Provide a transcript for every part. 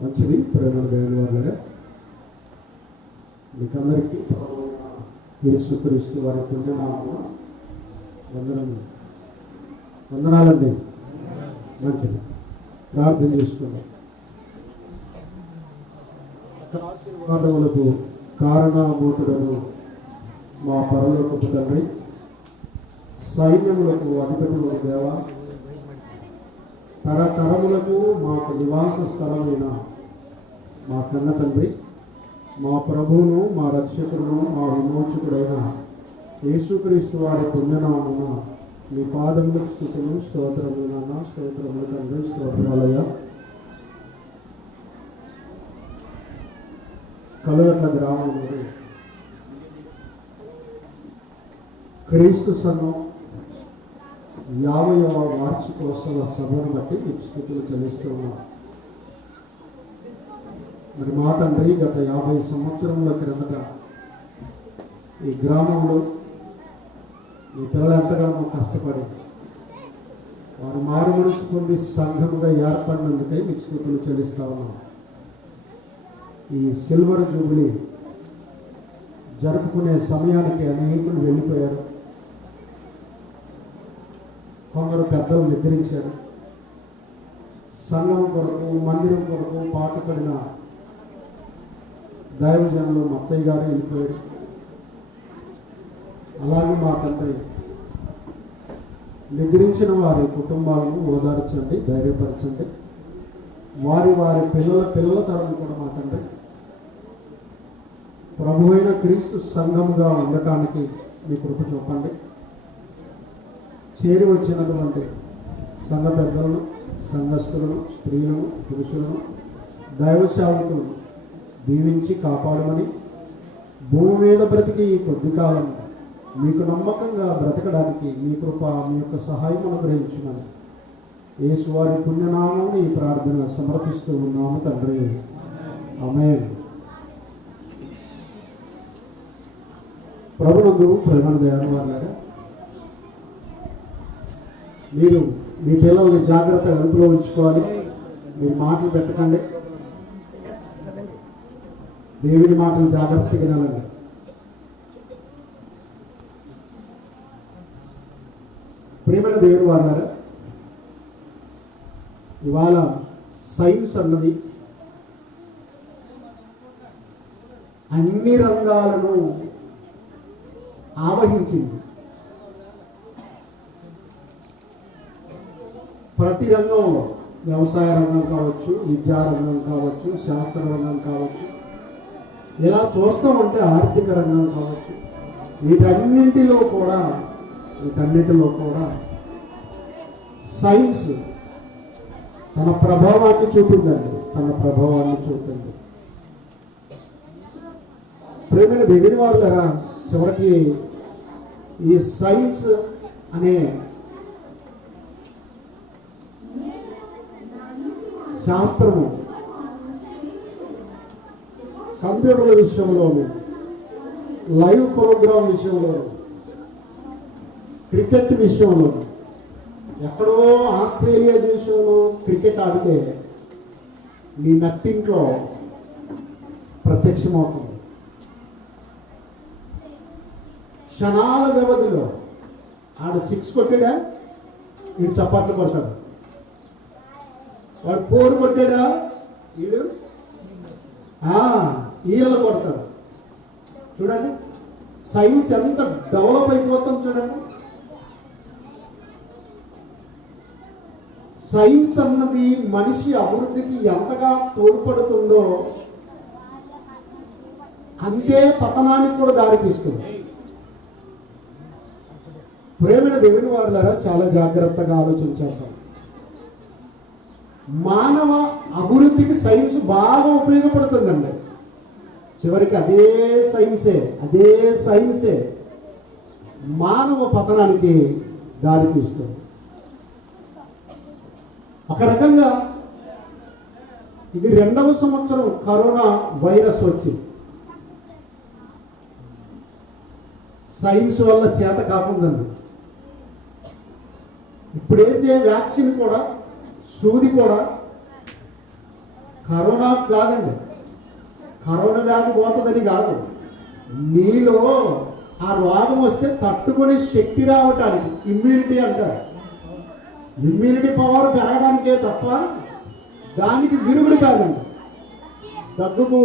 మంచిది. ప్రేమ దేవుని వాళ్ళగా మీకందరికీ యేసుక్రీస్తు వారి పుణ్యనామమున వందనాలండి. మంచిది, ప్రార్థన చేసుకున్నాం. ఆశీర్వాదములకు కారణభూతులను మా పరలోకపు తండ్రి, సైన్యములకు అధిపతులకు దేవా, తరతరములకు మాకు నివాస స్థలమైన మా కన్న తండ్రి, మా ప్రభువును, మా రక్షకుడును, మా విమోచకుడైన యేసుక్రీస్తు వారి పుణ్యనామమున మీ పాదములకు స్తుతులు, స్తోత్రములు నాన్న, స్తోత్రములు తండ్రి, స్తోత్రాలయ్యా. కలువట్ల గ్రామంలో క్రీస్తు సంఘం 50వ వార్షికోత్సవ సభను బట్టి మీకు స్తుతులు చెల్లిస్తూ ఉన్నాం. మరి మా తండ్రి గత 50 సంవత్సరముల క్రిందట ఈ గ్రామంలో ఈ పిల్లలు ఎంతగానో కష్టపడి వారు మారు మనసు పొంది సంఘముగా ఏర్పడినందుకే మీకు స్తుతులు చెల్లిస్తూ ఉన్నాం. ఈ సిల్వర్ జూబిలీ జరుపుకునే సమయానికి అనేకులు వెళ్ళిపోయారు. కొందరు పెద్దలు నిద్రించారు. సంఘం కొరకు, మందిరం కొరకు పాటుపడిన దైవజనులు మత్తయ్య గారు వెళ్ళిపోయారు. అలాగే మా తండ్రి నిద్రించిన వారి కుటుంబాలను ఓదార్చండి, ధైర్యపరచండి. వారి వారి పిల్లల తరం కూడా మా తండ్రి ప్రభు అయిన క్రీస్తు సంఘంగా ఉండటానికి మీ కృప చూపండి. చేరి వచ్చినటువంటి సంఘ పెద్దలను, సంఘస్థులను, స్త్రీలను, పురుషులను, దైవ సేవకులను దీవించి కాపాడమని, భూమి మీద బ్రతికి ఈ కొద్ది కాలం మీకు నమ్మకంగా బ్రతకడానికి మీ కృప, మీ యొక్క సహాయం అనుగ్రహించమని యేసువారి పుణ్యనామం ఈ ప్రార్థన సమర్పిస్తూ ఉన్నాము తండ్రి. ఆమేన్. ప్రభునందు ప్రేమ దేవుని వారులారా, మీరు మీ పిల్లల్ని జాగ్రత్తగా అదుపులో ఉంచుకోవాలి. మీరు మాటలు పెట్టకండి, దేవుని మాటలు జాగ్రత్తగా వినాలండి. ప్రియమైన దేవుని వారులారా, ఇవాళ సైన్స్ అన్నది అన్ని రంగాలను ఆవహించింది. ప్రతి రంగంలో, వ్యవసాయ రంగం కావచ్చు, విద్యా రంగం కావచ్చు, శాస్త్ర రంగం కావచ్చు, ఇలా చూస్తామంటే ఆర్థిక రంగం కావచ్చు, వీటన్నింటిలో కూడా సైన్స్ తన ప్రభావాన్ని చూపిందండి. ప్రేమైన దేవుని వాళ్ళరా, చివరికి ఈ సైన్స్ అనే శాస్త్రము కంప్యూటర్ల విషయంలోను, లైవ్ ప్రోగ్రామ్ విషయంలోను, క్రికెట్ విషయంలో, ఎక్కడో ఆస్ట్రేలియా దేశంలో క్రికెట్ ఆడితే మీ నట్టింట్లో ప్రత్యక్షమవుతుంది. క్షణాల వ్యవధిలో ఆడు 6 కొట్టాడా, వీడు చప్పట్లు కొడతాడు. వాడు 4 కొట్టాడా, వీడు ఈలలు కొడతాడు. చూడండి సైన్స్ ఎంత డెవలప్ అయిపోతుంది చూడండి. సైన్స్ అన్నది మనిషి అభివృద్ధికి ఎంతగా తోడ్పడుతుందో అంతే పతనానికి కూడా దారి తీస్తుంది. ప్రేమైన దేవుని వారులారా, చాలా జాగ్రత్తగా ఆలోచించాలి. మానవ అభివృద్ధికి సైన్స్ బాగా ఉపయోగపడుతుందండి. చివరికి అదే సైన్సే మానవ పతనానికి దారి తీస్తుంది. ఒక రకంగా ఇది 2వ సంవత్సరం కరోనా వైరస్ వచ్చింది. సైన్స్ వల్ల చేత కాకుందండి. ఇప్పుడు వేసే వ్యాక్సిన్ కూడా, సూది కూడా కరోనా కాదండి, కరోనా వ్యాధి పోతుందని కాదు, నీలో ఆ రోగం వస్తే తట్టుకునే శక్తి రావటానికి ఇమ్యూనిటీ అంటారు. ఇమ్యూనిటీ పవర్ పెరగడానికే తప్ప దానికి విరుగుడు కాదండి. దగ్గుకు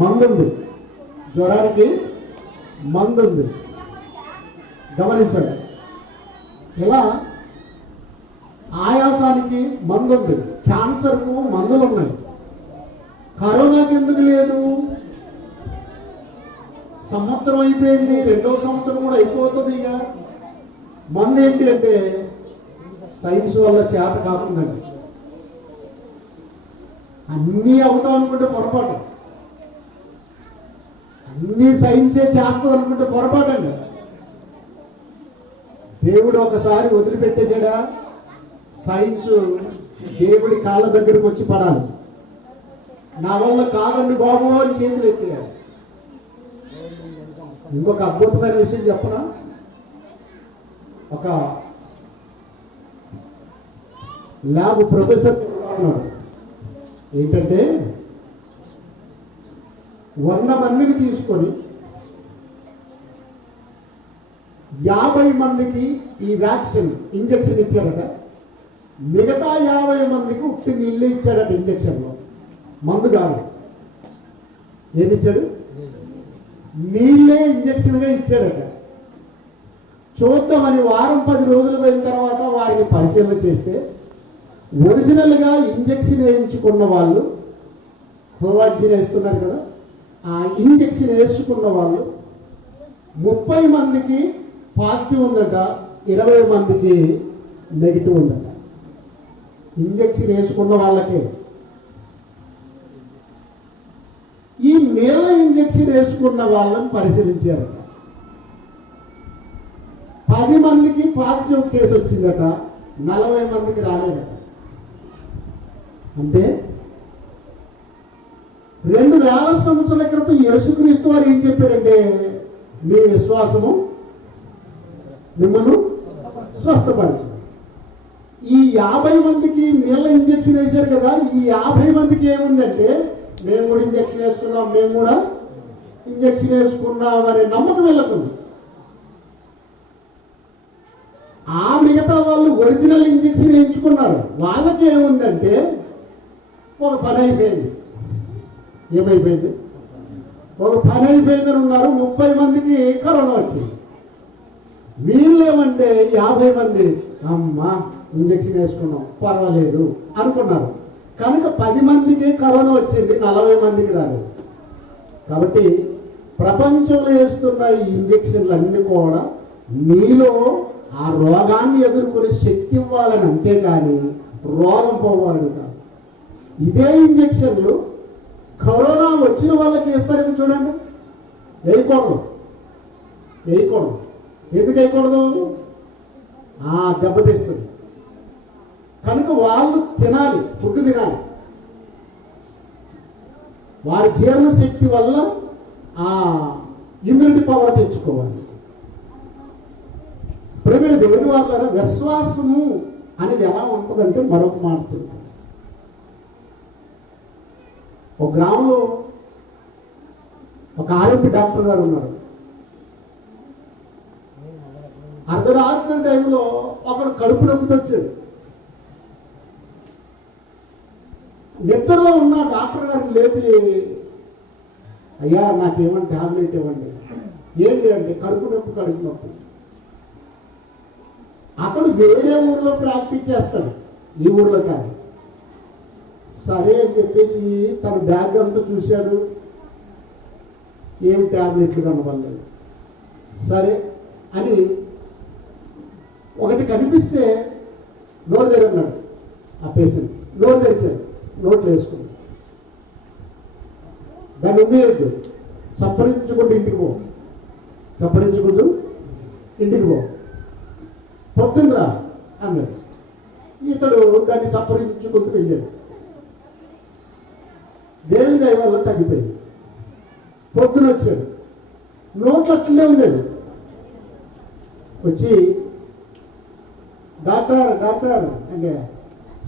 మందుంది, జ్వరానికి మందుంది, గమనించండి. ఇలా ఆయాసానికి మందుంది, క్యాన్సర్కు మందులు ఉన్నాయి. కరోనాకి ఎందుకు లేదు? సంవత్సరం అయిపోయింది, 2వ సంవత్సరం కూడా అయిపోతుంది. ఇక మందు ఏంటి అంటే సైన్స్ వల్ల చేత కాకుందండి. అన్నీ అవుతాం అనుకుంటే పొరపాటు, అన్నీ సైన్సే చేస్తాం అనుకుంటే పొరపాటు అండి. దేవుడు ఒకసారి వదిలిపెట్టేశాడా, సైన్స్ దేవుడి కాళ్ళ దగ్గరకు వచ్చి పడాలి. నా వల్ల కాదండి బాబు అని చేతులు ఎత్తేయాలి. ఇంకొక అద్భుతమైన విషయం చెప్పనా? ఒక ల్యాబ్ ప్రొఫెసర్ చెప్తున్నాడు ఏంటంటే 100 మందిని తీసుకొని 50 మందికి ఈ వ్యాక్సిన్ ఇంజెక్షన్ ఇచ్చారట. మిగతా 50 మందికి ఉట్టి నీళ్ళు ఇచ్చాడట. ఇంజెక్షన్లో మందు కాదు, ఏమిచ్చాడు? నీళ్ళే ఇంజెక్షన్గా ఇచ్చాడట. చూద్దామని వారం 10 రోజులు పోయిన తర్వాత వారిని పరిశీలన చేస్తే ఒరిజినల్గా ఇంజెక్షన్ వేయించుకున్న వాళ్ళు, కోవాక్సిన్ వేస్తున్నారు కదా, ఆ ఇంజెక్షన్ వేసుకున్న వాళ్ళు 30 మందికి పాజిటివ్ ఉందట, 20 మందికి నెగిటివ్ ఉందట. ఇంజెక్షన్ వేసుకున్న వాళ్ళకే. ఈ నీళ్ళ ఇంజెక్షన్ వేసుకున్న వాళ్ళని పరిశీలించారట. 10 మందికి పాజిటివ్ కేసు వచ్చిందట, 40 మందికి రాలేదట. అంటే 2000 సంవత్సరాల క్రితం యేసుక్రీస్తు వారు ఏం చెప్పారంటే, మీ విశ్వాసము మిమ్మల్ని స్వస్థపరచు. ఈ 50 మందికి నీళ్ళ ఇంజెక్షన్ వేశారు కదా, ఈ 50 మందికి ఏముందంటే, మేము కూడా ఇంజెక్షన్ వేసుకున్నాం, మేము కూడా ఇంజెక్షన్ వేసుకున్నాం అనే నమ్మకం వెళ్ళకుంది. ఆ మిగతా వాళ్ళు ఒరిజినల్ ఇంజెక్షన్ వేయించుకున్నారు. వాళ్ళకి ఏముందంటే, ఒక పని అయిపోయింది. ఏమైపోయింది? ఒక పని అయిపోయిందని ఉన్నారు. 30 మందికి కరోనా వచ్చింది. వీళ్ళేమంటే 50 మంది అమ్మా ఇంజెక్షన్ వేసుకున్నాం పర్వాలేదు అనుకున్నారు. కనుక 10 మందికి కరోనా వచ్చింది, 40 మందికి రాలేదు. కాబట్టి ప్రపంచంలో వేస్తున్న ఈ ఇంజెక్షన్లు అన్నీ కూడా నీలో ఆ రోగాన్ని ఎదుర్కొనే శక్తి ఇవ్వాలని, అంతేకాని రోగం పోవాలని కాదు. ఇదే ఇంజెక్షన్లు కరోనా వచ్చిన వాళ్ళకి వేస్తారేమో చూడండి. వేయకూడదు. ఎందుకు వేయకూడదు? దెబ్బతీస్తుంది. కనుక వాళ్ళు తినాలి, ఫుడ్ తినాలి. వారి జీర్ణ శక్తి వల్ల ఆ ఇమ్యూనిటీ పవర్ తెచ్చుకోవాలి. ప్రేమిల దేవుని వాళ్ళ విశ్వాసము అనేది ఎలా ఉంటుందంటే మరొక మాట చెప్తాను. ఒక గ్రామంలో ఒక ఆరోగ్య డాక్టర్ గారు ఉన్నారు. అర్ధరాత్రి టైంలో ఒకడు కడుపు నొప్పితో వచ్చాడు. నిద్రలో ఉన్న డాక్టర్ గారిని లేపి, అయ్యా నాకేమన్నా ట్యాబ్లెట్ ఇవ్వండి. ఏంటి అంటే కడుపు నొప్పి. అతడు వేరే ఊర్లో ప్రాక్టీస్ చేస్తాడు, ఈ ఊర్లో కాదు. సరే అని చెప్పేసి తన బ్యాగ్ అంతా చూశాడు, ఏం ట్యాబ్లెట్లు కనబడలేదు. సరే అని ఒకటి కనిపిస్తే నోరు తెరన్నాడు. ఆ పేషెంట్ నోరు తెరిచాడు, నోట్లు వేసుకున్నాడు. దాన్ని ఉమ్మేయద్దు, చప్పరించుకుంటూ ఇంటికి పో, పొద్దున్నరా అన్నాడు. ఇతడు దాన్ని చప్పరించుకుంటూ వెళ్ళాడు. దేవుని దయ వల్ల తగ్గిపోయింది. పొద్దున వచ్చాడు, నోట్లు అట్లనే ఉండేది. వచ్చి డాక్టర్ అంటే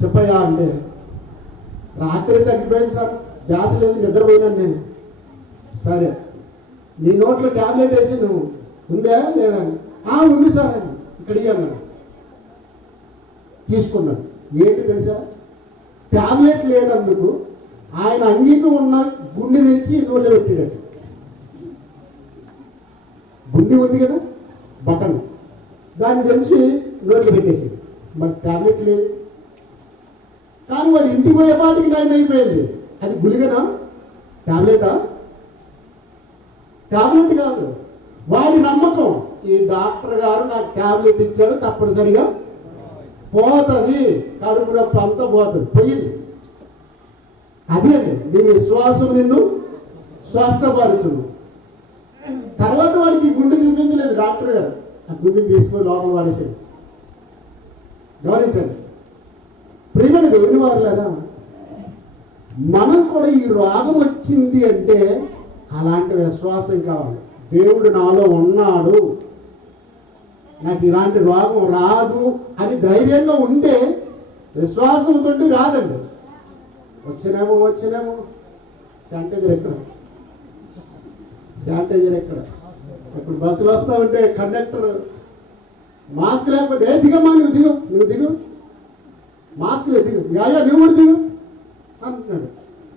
చెప్పయ్యా అంటే, రాత్రి తగ్గిపోయింది సార్, ధ్యాస లేదు, నిద్రపోయినాను నేను. సరే, నీ నోట్లో ట్యాబ్లెట్ వేసి నువ్వు ఉందా లేదా? ఉంది సార్, ఇక్కడ ఇవ్వన్నాడు. తీసుకున్నాడు. ఏంటి తెలుసా, ట్యాబ్లెట్ లేనందుకు ఆయన అంగీకి ఉన్న గుండె తెచ్చి నోట్లో పెట్టాడు. గుండె ఉంది కదా, బటన్, దాన్ని తెలిసి నోట్లో పెట్టేసి. మరి ట్యాబ్లెట్ లేదు. కానీ వాడు ఇంటికి పోయేపాటికి నయం అయిపోయింది. అది గుళిగనా, ట్యాబ్లెటా? ట్యాబ్లెట్ కాదు. వాడి నమ్మకం, ఈ డాక్టర్ గారు నాకు ట్యాబ్లెట్ ఇచ్చాడు, తప్పనిసరిగా పోతుంది, కడుపు నొప్పి అంతా పోతుంది. పోయింది. అది అండి నీ విశ్వాసం నిన్ను స్వస్థపరచును. తర్వాత వాడికి గుండె చూపించలేదు డాక్టర్ గారు, ఆ గుండెని తీసుకొని లోపల వాడేసాడు. గమనించండి ప్రియమైన దేవుని వారులారా, మనం కూడా ఈ రోగం వచ్చింది అంటే అలాంటి విశ్వాసం కావాలి. దేవుడు నాలో ఉన్నాడు, నాకు ఇలాంటి రోగం రాదు అని ధైర్యంగా ఉంటే విశ్వాసంతో రాదండి. వచ్చినేమో శానిటైజర్ ఎక్కడ ఇప్పుడు బస్సులు వస్తా ఉంటే కండక్టర్ మాస్క్ లేకపోతే దిగమ్మా, నువ్వు దిగు, మాస్క్ లేదు, దిగు, అయ్యా నువ్వు కూడా దిగు అంటున్నాడు.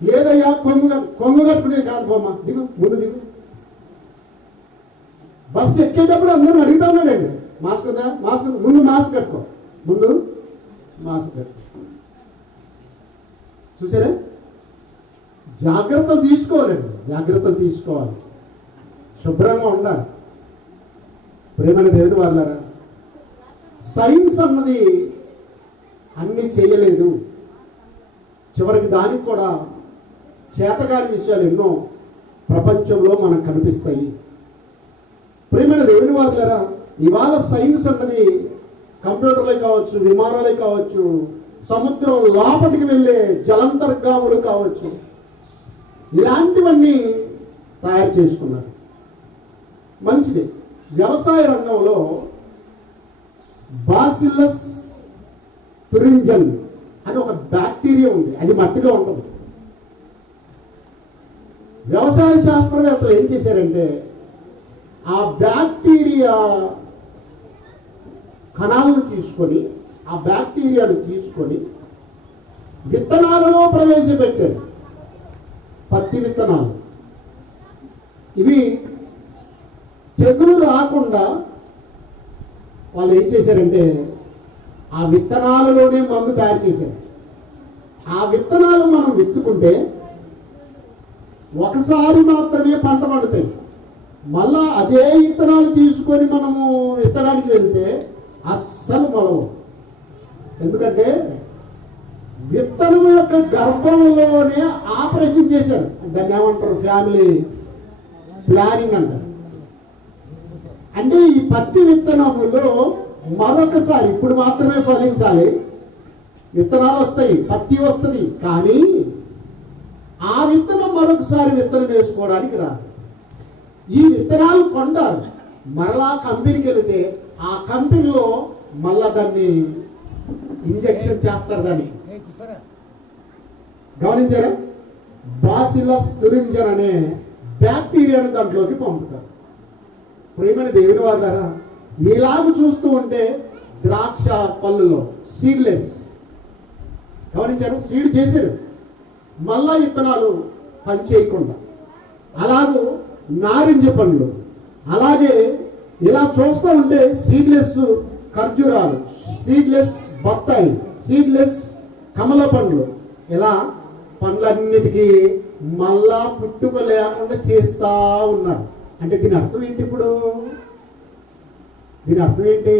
లేదయ్యా కొంగు కట్టుకునేది కాదు, పోమ్మా దిగు, ముందు దిగు. బస్సు ఎక్కేటప్పుడు అందరూ అడుగుతా ఉన్నాడండి, మాస్క్ ఉందా, ముందు మాస్క్ కట్టుకో, ముందు మాస్క్ కట్టుకో. చూసారా, జాగ్రత్తలు తీసుకోవాలి, శుభ్రంగా ఉండాలి. ప్రేమైన దేవుని వారులారా, సైన్స్ అన్నది అన్ని చేయలేదు, చివరికి దానికి కూడా చేతగాని విషయాలు ఎన్నో ప్రపంచంలో మనకు కనిపిస్తాయి. ప్రేమైన దేవుని వారులారా, ఇవాళ సైన్స్ అన్నది కంప్యూటర్లే కావచ్చు, విమానాలే కావచ్చు, సముద్రం లోపలికి వెళ్ళే జలంతర్గాములు కావచ్చు, ఇలాంటివన్నీ తయారు చేసుకున్నారు. మంచిది. వ్యవసాయ రంగంలో బాసిల్లస్ తురింజన్ అని ఒక బ్యాక్టీరియా ఉంది, అది మట్టిలో ఉంటుంది. వ్యవసాయ శాస్త్రవేత్తలు ఏం చేశారంటే ఆ బ్యాక్టీరియా కణాలను తీసుకొని, ఆ బ్యాక్టీరియాను తీసుకొని విత్తనాలలో ప్రవేశపెట్టారు. పత్తి విత్తనాలు ఇవి తెగులు రాకుండా వాళ్ళు ఏం చేశారంటే ఆ విత్తనాలలోనే మందు తయారు చేశారు. ఆ విత్తనాలు మనం విత్తుకుంటే ఒకసారి మాత్రమే పంట పండుతాయి. మళ్ళా అదే విత్తనాలు తీసుకొని మనము విత్తనానికి వెళ్తే అస్సలు మొలవు. ఎందుకంటే విత్తనం యొక్క గర్భంలోనే ఆపరేషన్ చేశారు. దాన్ని ఏమంటారు, ఫ్యామిలీ ప్లానింగ్ అంటారు. అంటే ఈ పత్తి విత్తనములో మరొకసారి, ఇప్పుడు మాత్రమే ఫలించాలి, విత్తనాలు వస్తాయి, పత్తి వస్తుంది, కానీ ఆ విత్తనం మరొకసారి విత్తనం వేసుకోవడానికి రాదు. ఈ విత్తనాలు కొంటారు, మరలా కంపెనీకి వెళితే ఆ కంపెనీలో మళ్ళా దాన్ని ఇంజెక్షన్ చేస్తారు. దానికి గమనించారా, బాసిల్లస్ తురింజన్ అనే బ్యాక్టీరియాను దాంట్లోకి పంపుతారు. ప్రియమైన దేవుని వారులారా, ఇలాగ చూస్తూ ఉంటే ద్రాక్ష పళ్ళులో సీడ్లెస్, గమనించారు, సీడ్ చేశారు, మళ్ళా విత్తనాలు పనిచేయకుండా. అలాగూ నారింజ పండ్లు, అలాగే ఇలా చూస్తూ ఉంటే సీడ్లెస్ ఖర్జూరాలు, సీడ్లెస్ బత్తాయి, సీడ్లెస్ కమల పండ్లు, ఇలా పండ్లన్నిటికీ మళ్ళా పుట్టుక లేకుండా చేస్తా ఉన్నారు. అంటే దీని అర్థం ఏంటి? ఇప్పుడు దీని అర్థం ఏంటి?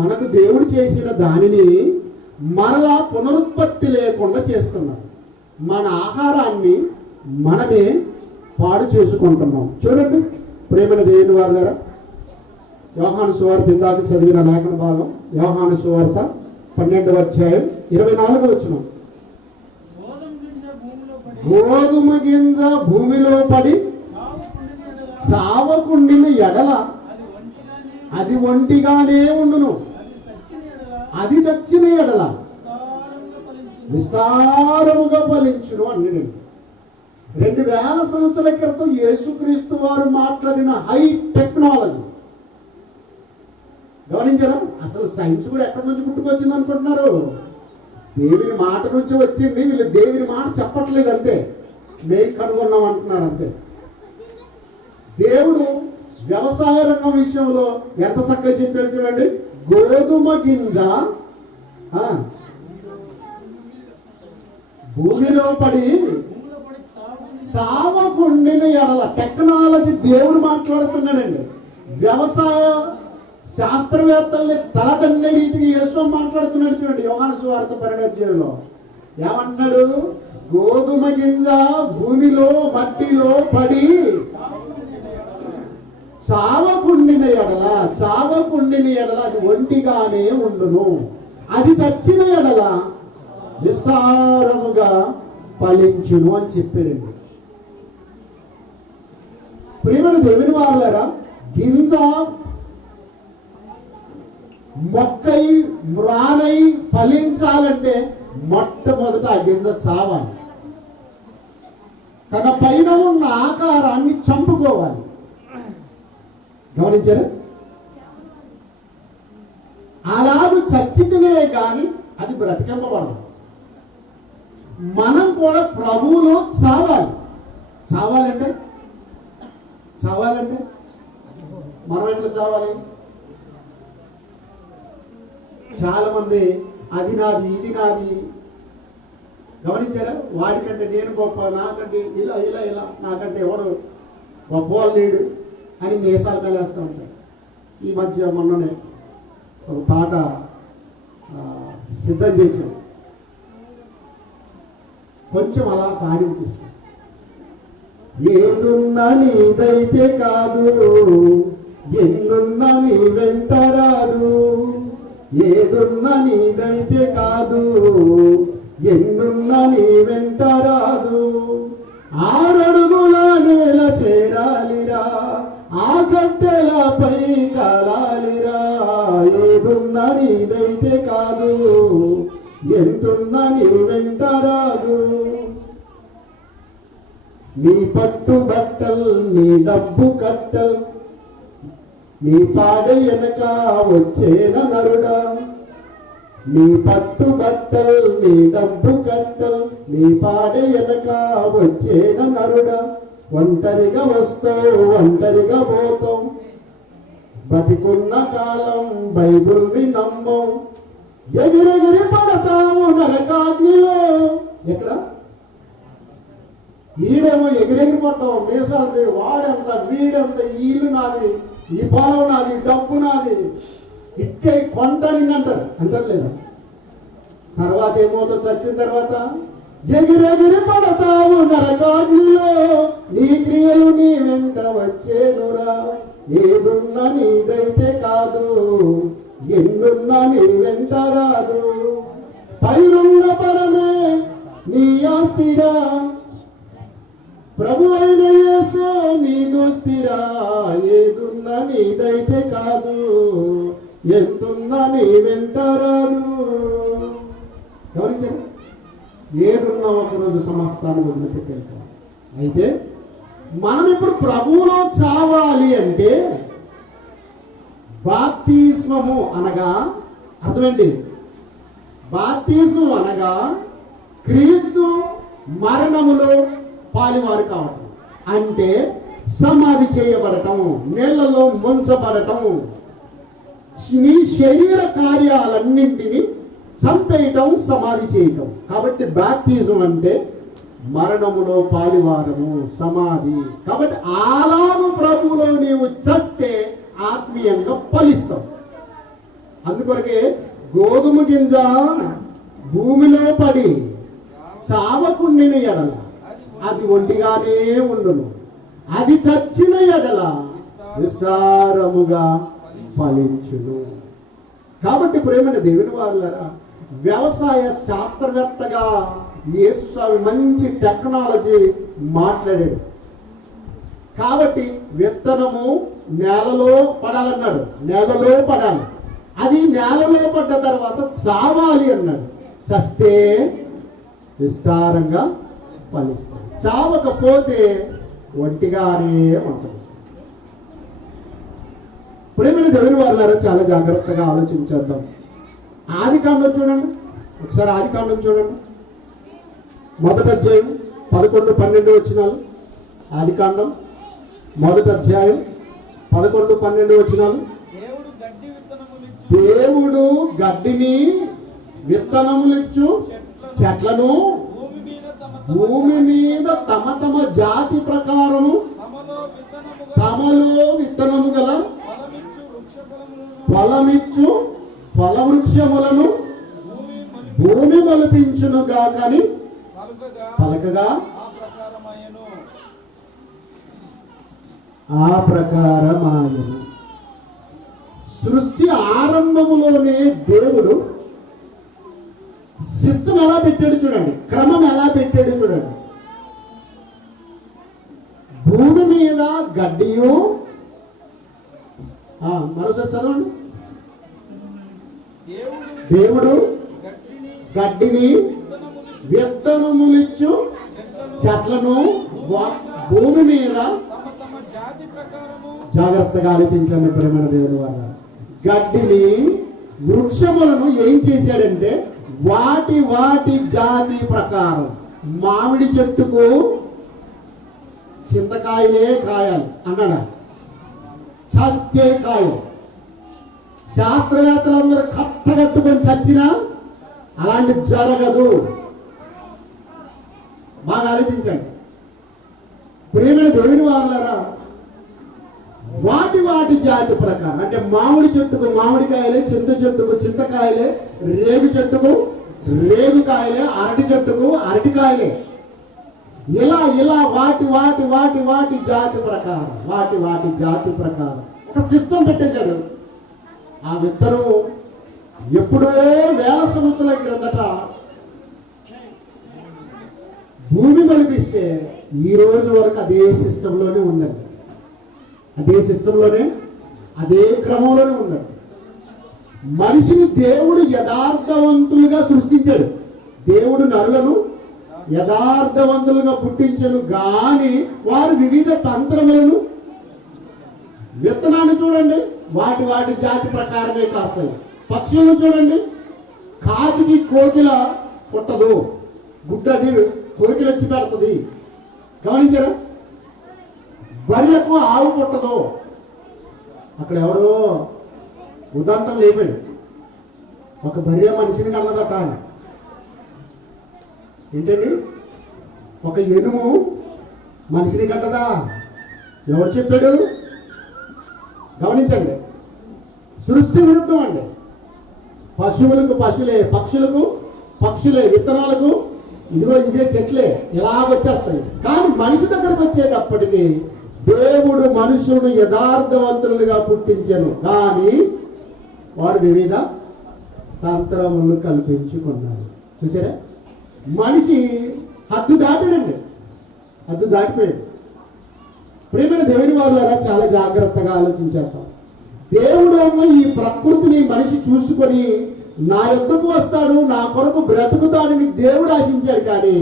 మనకు దేవుడు చేసిన దానిని మరలా పునరుత్పత్తి లేకుండా చేస్తున్నాం. మన ఆహారాన్ని మనమే పాడు చేసుకుంటున్నాం. చూడండి ప్రేమైన దేవుని వారులారా, యోహాను సువార్త ఇందాక చదివిన లేఖన భాగం, యోహాను సువార్త 12వ అధ్యాయం 24వ వచనం. గోధుమ గింజ భూమిలో పడి సావకుండిన ఎడల అది ఒంటిగానే ఉండును, అది చచ్చిన ఎడల విస్తారముగా ఫలించును అన్నాడు. 2000 సంవత్సరాల క్రితం యేసుక్రీస్తు వారు మాట్లాడిన హై టెక్నాలజీ గమనించారా? అసలు సైన్స్ కూడా ఎక్కడి నుంచి పుట్టుకొచ్చింది అనుకుంటున్నారు? దేవుని మాట నుంచి వచ్చింది. వీళ్ళు దేవుని మాట చెప్పట్లేదు అంతే, మేము కనుగొన్నాం అంటున్నారు అంతే. దేవుడు వ్యవసాయ రంగం విషయంలో ఎంత చక్కగా చెప్పాడు చూడండి. గోధుమ గింజ భూమిలో పడి సావకుండిన ఎడల, టెక్నాలజీ దేవుడు మాట్లాడుతున్నాడండి. వ్యవసాయ శాస్త్రవేత్తల్ని తలదన్నే రీతికి యేసు మాట్లాడుతున్నాడు చూడండి. యోహాను సువార్త 12వ అధ్యాయంలో ఏమంటున్నాడు? గోధుమ గింజ భూమిలో మట్టిలో పడి చావకుండిన ఎడల అది ఒంటిగానే ఉండును, అది చచ్చిన ఎడల విస్తారముగా ఫలించును అని చెప్పాడండి. ప్రియమైన దేవుని వారలారా, గింజ మొక్కై మ్రానై ఫలించాలంటే మొట్టమొదట ఆ గింజ చావాలి, తన పైన ఉన్న ఆకారాన్ని చంపుకోవాలి. గమనించారా? అలాగూ చచ్చితేనే కానీ అది బ్రతికింపబడదు. మనం కూడా ప్రభువులో చావాలంటే మనం ఎట్లా చావాలి? చాలా మంది అది నాది ఇది నాది, గమనించారా? వాడికంటే నేను గొప్ప, నాకంటే ఇలా ఇలా ఇలా, నాకంటే ఎవడు గొప్పవాళ్ళు లేడు అని మీసాలు మేలేస్తూ ఉంటారు. ఈ మధ్య మొన్ననే ఒక పాట సిద్ధం చేశాం, కొంచెం అలా పాడి వినిపిస్తాం. ఏదున్నా నీదైతే కాదు, ఎన్నున్నా నీ వెంట రాదు. ఏదున్నా నీదైతే కాదు, ఎన్నున్నా నీ వెంట రాదు. 6 అడుగుల నేల చేరాలిరా, ఆ గడ్డలపై కాలాలిరా. ఏదున్నా నీదైతే కాదు, ఎంతున్నా నీ వెంట రాదు. నీ పట్టు బట్టల్, నీ డబ్బు కట్టల్, నీ పాడ వెనక వచ్చేన నరుడా. నీ పట్టు బట్టల్, నీ డబ్బు కట్టల్, నీ పాడ వెనక వచ్చేన నరుడా. ఒంటరిగా వస్తావు, ఒంటరిగా పోతావు, బతికున్న కాలం బైబుల్ని నమ్మం. ఎగిరెగిరి పడతావు నరకాగ్నిలో. ఎక్కడ? ఈడేమో ఎగిరెగిరి పడతావు, మీసాలది, వాడెంత వీడెంత, ఈ ఇల్లు నాది, ఈ పొలం నాది, డబ్బు నాది, ఇట్టే కొంటాని అంటారు లేదా? తర్వాత ఏమవుతుంది? చచ్చిన తర్వాత ఎగిరెగిరి పడతావు నరకాగ్నిలో, నీ క్రియలు నీ వెంట వచ్చేనురా. ఏదున్నా నీదైతే కాదు, ఎన్నున్నా నీ వెంట రాదు. పైరున్న పరమే నీ ఆస్తిరా, ప్రభు అయిన యేసే నీ దోస్తిరా. ఏదున్నా నీదైతే కాదు, ఎంతున్నా నీ వెంట రాదు. గమనించండి, ఏదున్నా ఒకరోజు సమస్తాన్ని వదిలిపెట్టాలి. అయితే మనం ఇప్పుడు ప్రభువులో చావాలి అంటే బాప్తిస్మము అనగా అర్థమేంటి? బాప్తిస్మం అనగా క్రీస్తు మరణములో పాలివారు కావటం, అంటే సమాధి చేయబడటం, నీళ్లలో ముంచబడటం, నీ శరీర కార్యాలన్నింటినీ చంపేయటం, సమాధి చేయటం. కాబట్టి బాప్తిజం అంటే మరణములో పాలివారము, సమాధి. కాబట్టి అలాగు ప్రభువులో నీవు చస్తే ఆత్మీయంగా ఫలిస్తావు. అందుకొరకే గోధుమ గింజ భూమిలో పడి చావకుండిన ఎడల అది ఒంటిగానే ఉండును, అది చచ్చిన ఎడల విస్తారముగా ఫలించును. కాబట్టి ప్రేమైన దేవుని వారలారా, వ్యవసాయ శాస్త్రవేత్తగా యేసుస్వామి మంచి టెక్నాలజీ మాట్లాడాడు. కాబట్టి విత్తనము నేలలో పడాలన్నాడు, నేలలో పడాలి. అది నేలలో పడ్డ తర్వాత చావాలి అన్నాడు. చస్తే విస్తారంగా ఫలిస్తాయి. చావకపోతే ఒంటిగానే ఉంటుంది. ప్రేమైన దేవుని వారులారా, చాలా జాగ్రత్తగా ఆలోచించేద్దాం. ఆదికాండం చూడండి, ఒకసారి ఆదికాండం చూడండి, మొదటి అధ్యాయం 11-12 వచనాలు. ఆదికాండం మొదటి అధ్యాయం 11-12 వచనాలు. దేవుడు గడ్డిని విత్తనములిచ్చు చెట్లను భూమి మీద తమ తమ జాతి ప్రకారము తమలో విత్తనము గల ఫలమిచ్చు ఫలవృక్షములను భూమి మొలిపించునుగా కానీ పలకగా ఆ ప్రకారమాయను. సృష్టి ఆరంభములోనే దేవుడు సిస్టమ్ ఎలా పెట్టాడు చూడండి, క్రమం ఎలా పెట్టాడు చూడండి. భూమి మీద గడ్డియు, మరోసారి చదవండి. దేవుడు గడ్డిని విత్తనములిచ్చు చెట్లను భూమి మీద, జాగ్రత్తగా ఆలోచించండి ప్రేమైన దేవుని వాళ్ళ, గడ్డిని వృక్షములను ఏం చేశాడంటే వాటి వాటి జాతి ప్రకారం. మామిడి చెట్టుకు చింతకాయలే కాయాలి అన్నాడా? చస్తే కాయలు. శాస్త్రవేత్తలందరూ కట్టగట్టుకొని చచ్చినా అలాంటి జరగదు. బాగా ఆలోచించండి ప్రేమైన దేవుని వాళ్ళారా. వాటి వాటి జాతి ప్రకారం అంటే మామిడి చెట్టుకు మామిడికాయలే, చింత చెట్టుకు చింతకాయలే, రేగు చెట్టుకు రేగుకాయలే, అరటి చెట్టుకు అరటికాయలే. ఇలా ఇలా వాటి వాటి వాటి వాటి జాతి ప్రకారం, వాటి వాటి జాతి ప్రకారం ఒక సిస్టమ్ పెట్టేశాడు. ఆ విత్తనం ఎప్పుడో వేల సంవత్సరాల క్రిందట భూమి మలిపిస్తే ఈ రోజు వరకు అదే సిస్టంలోనే ఉందండి. అదే సిస్టంలోనే, అదే క్రమంలోనే ఉందండి. మనిషిని దేవుడు యథార్థవంతులుగా సృష్టించాడు. దేవుడు నరులను యథార్థవంతులుగా పుట్టించను గాని వారు వివిధ తంత్రములను, విత్తనాన్ని చూడండి వాటి వాటి జాతి ప్రకారమే కాస్తాయి. పక్షులను చూడండి, కాకికి కోకిల పుట్టదు, గుడ్డది కోకిల వచ్చి పెడుతుంది. గమనించారా? బర్రెలకు ఆవు పుట్టదు. అక్కడ ఎవడో ఉదంతం లేపాడు, ఒక బర్రె మనిషిని కన్నదట అని. ఏంటండి? ఒక ఎనుము మనిషిని కట్టదా? ఎవరు చెప్పాడు? గమనించండి, సృష్టి విరుద్ధం అండి. పశువులకు పశువులే, పక్షులకు పక్షులే, విత్తనాలకు ఇదిగో ఇదే చెట్లే, ఇలాగొచ్చేస్తాయి. కానీ మనిషి దగ్గరకు వచ్చేటప్పటికి దేవుడు మనుషులను యథార్థవంతులుగా పుట్టించను కానీ వారు వివిధ తంత్రములు కల్పించుకున్నారు. చూసారా? మనిషి హద్దు దాటాడండి, హద్దు దాటిపోయాడు. ప్రియమైన దేవుని వాళ్ళారా, చాలా జాగ్రత్తగా ఆలోచించేద్దాం. దేవుడేమో ఈ ప్రకృతిని మనిషి చూసుకొని నా యొద్దకు వస్తాడు, నా కొరకు బ్రతుకుతాడని దేవుడు ఆశించాడు. కానీ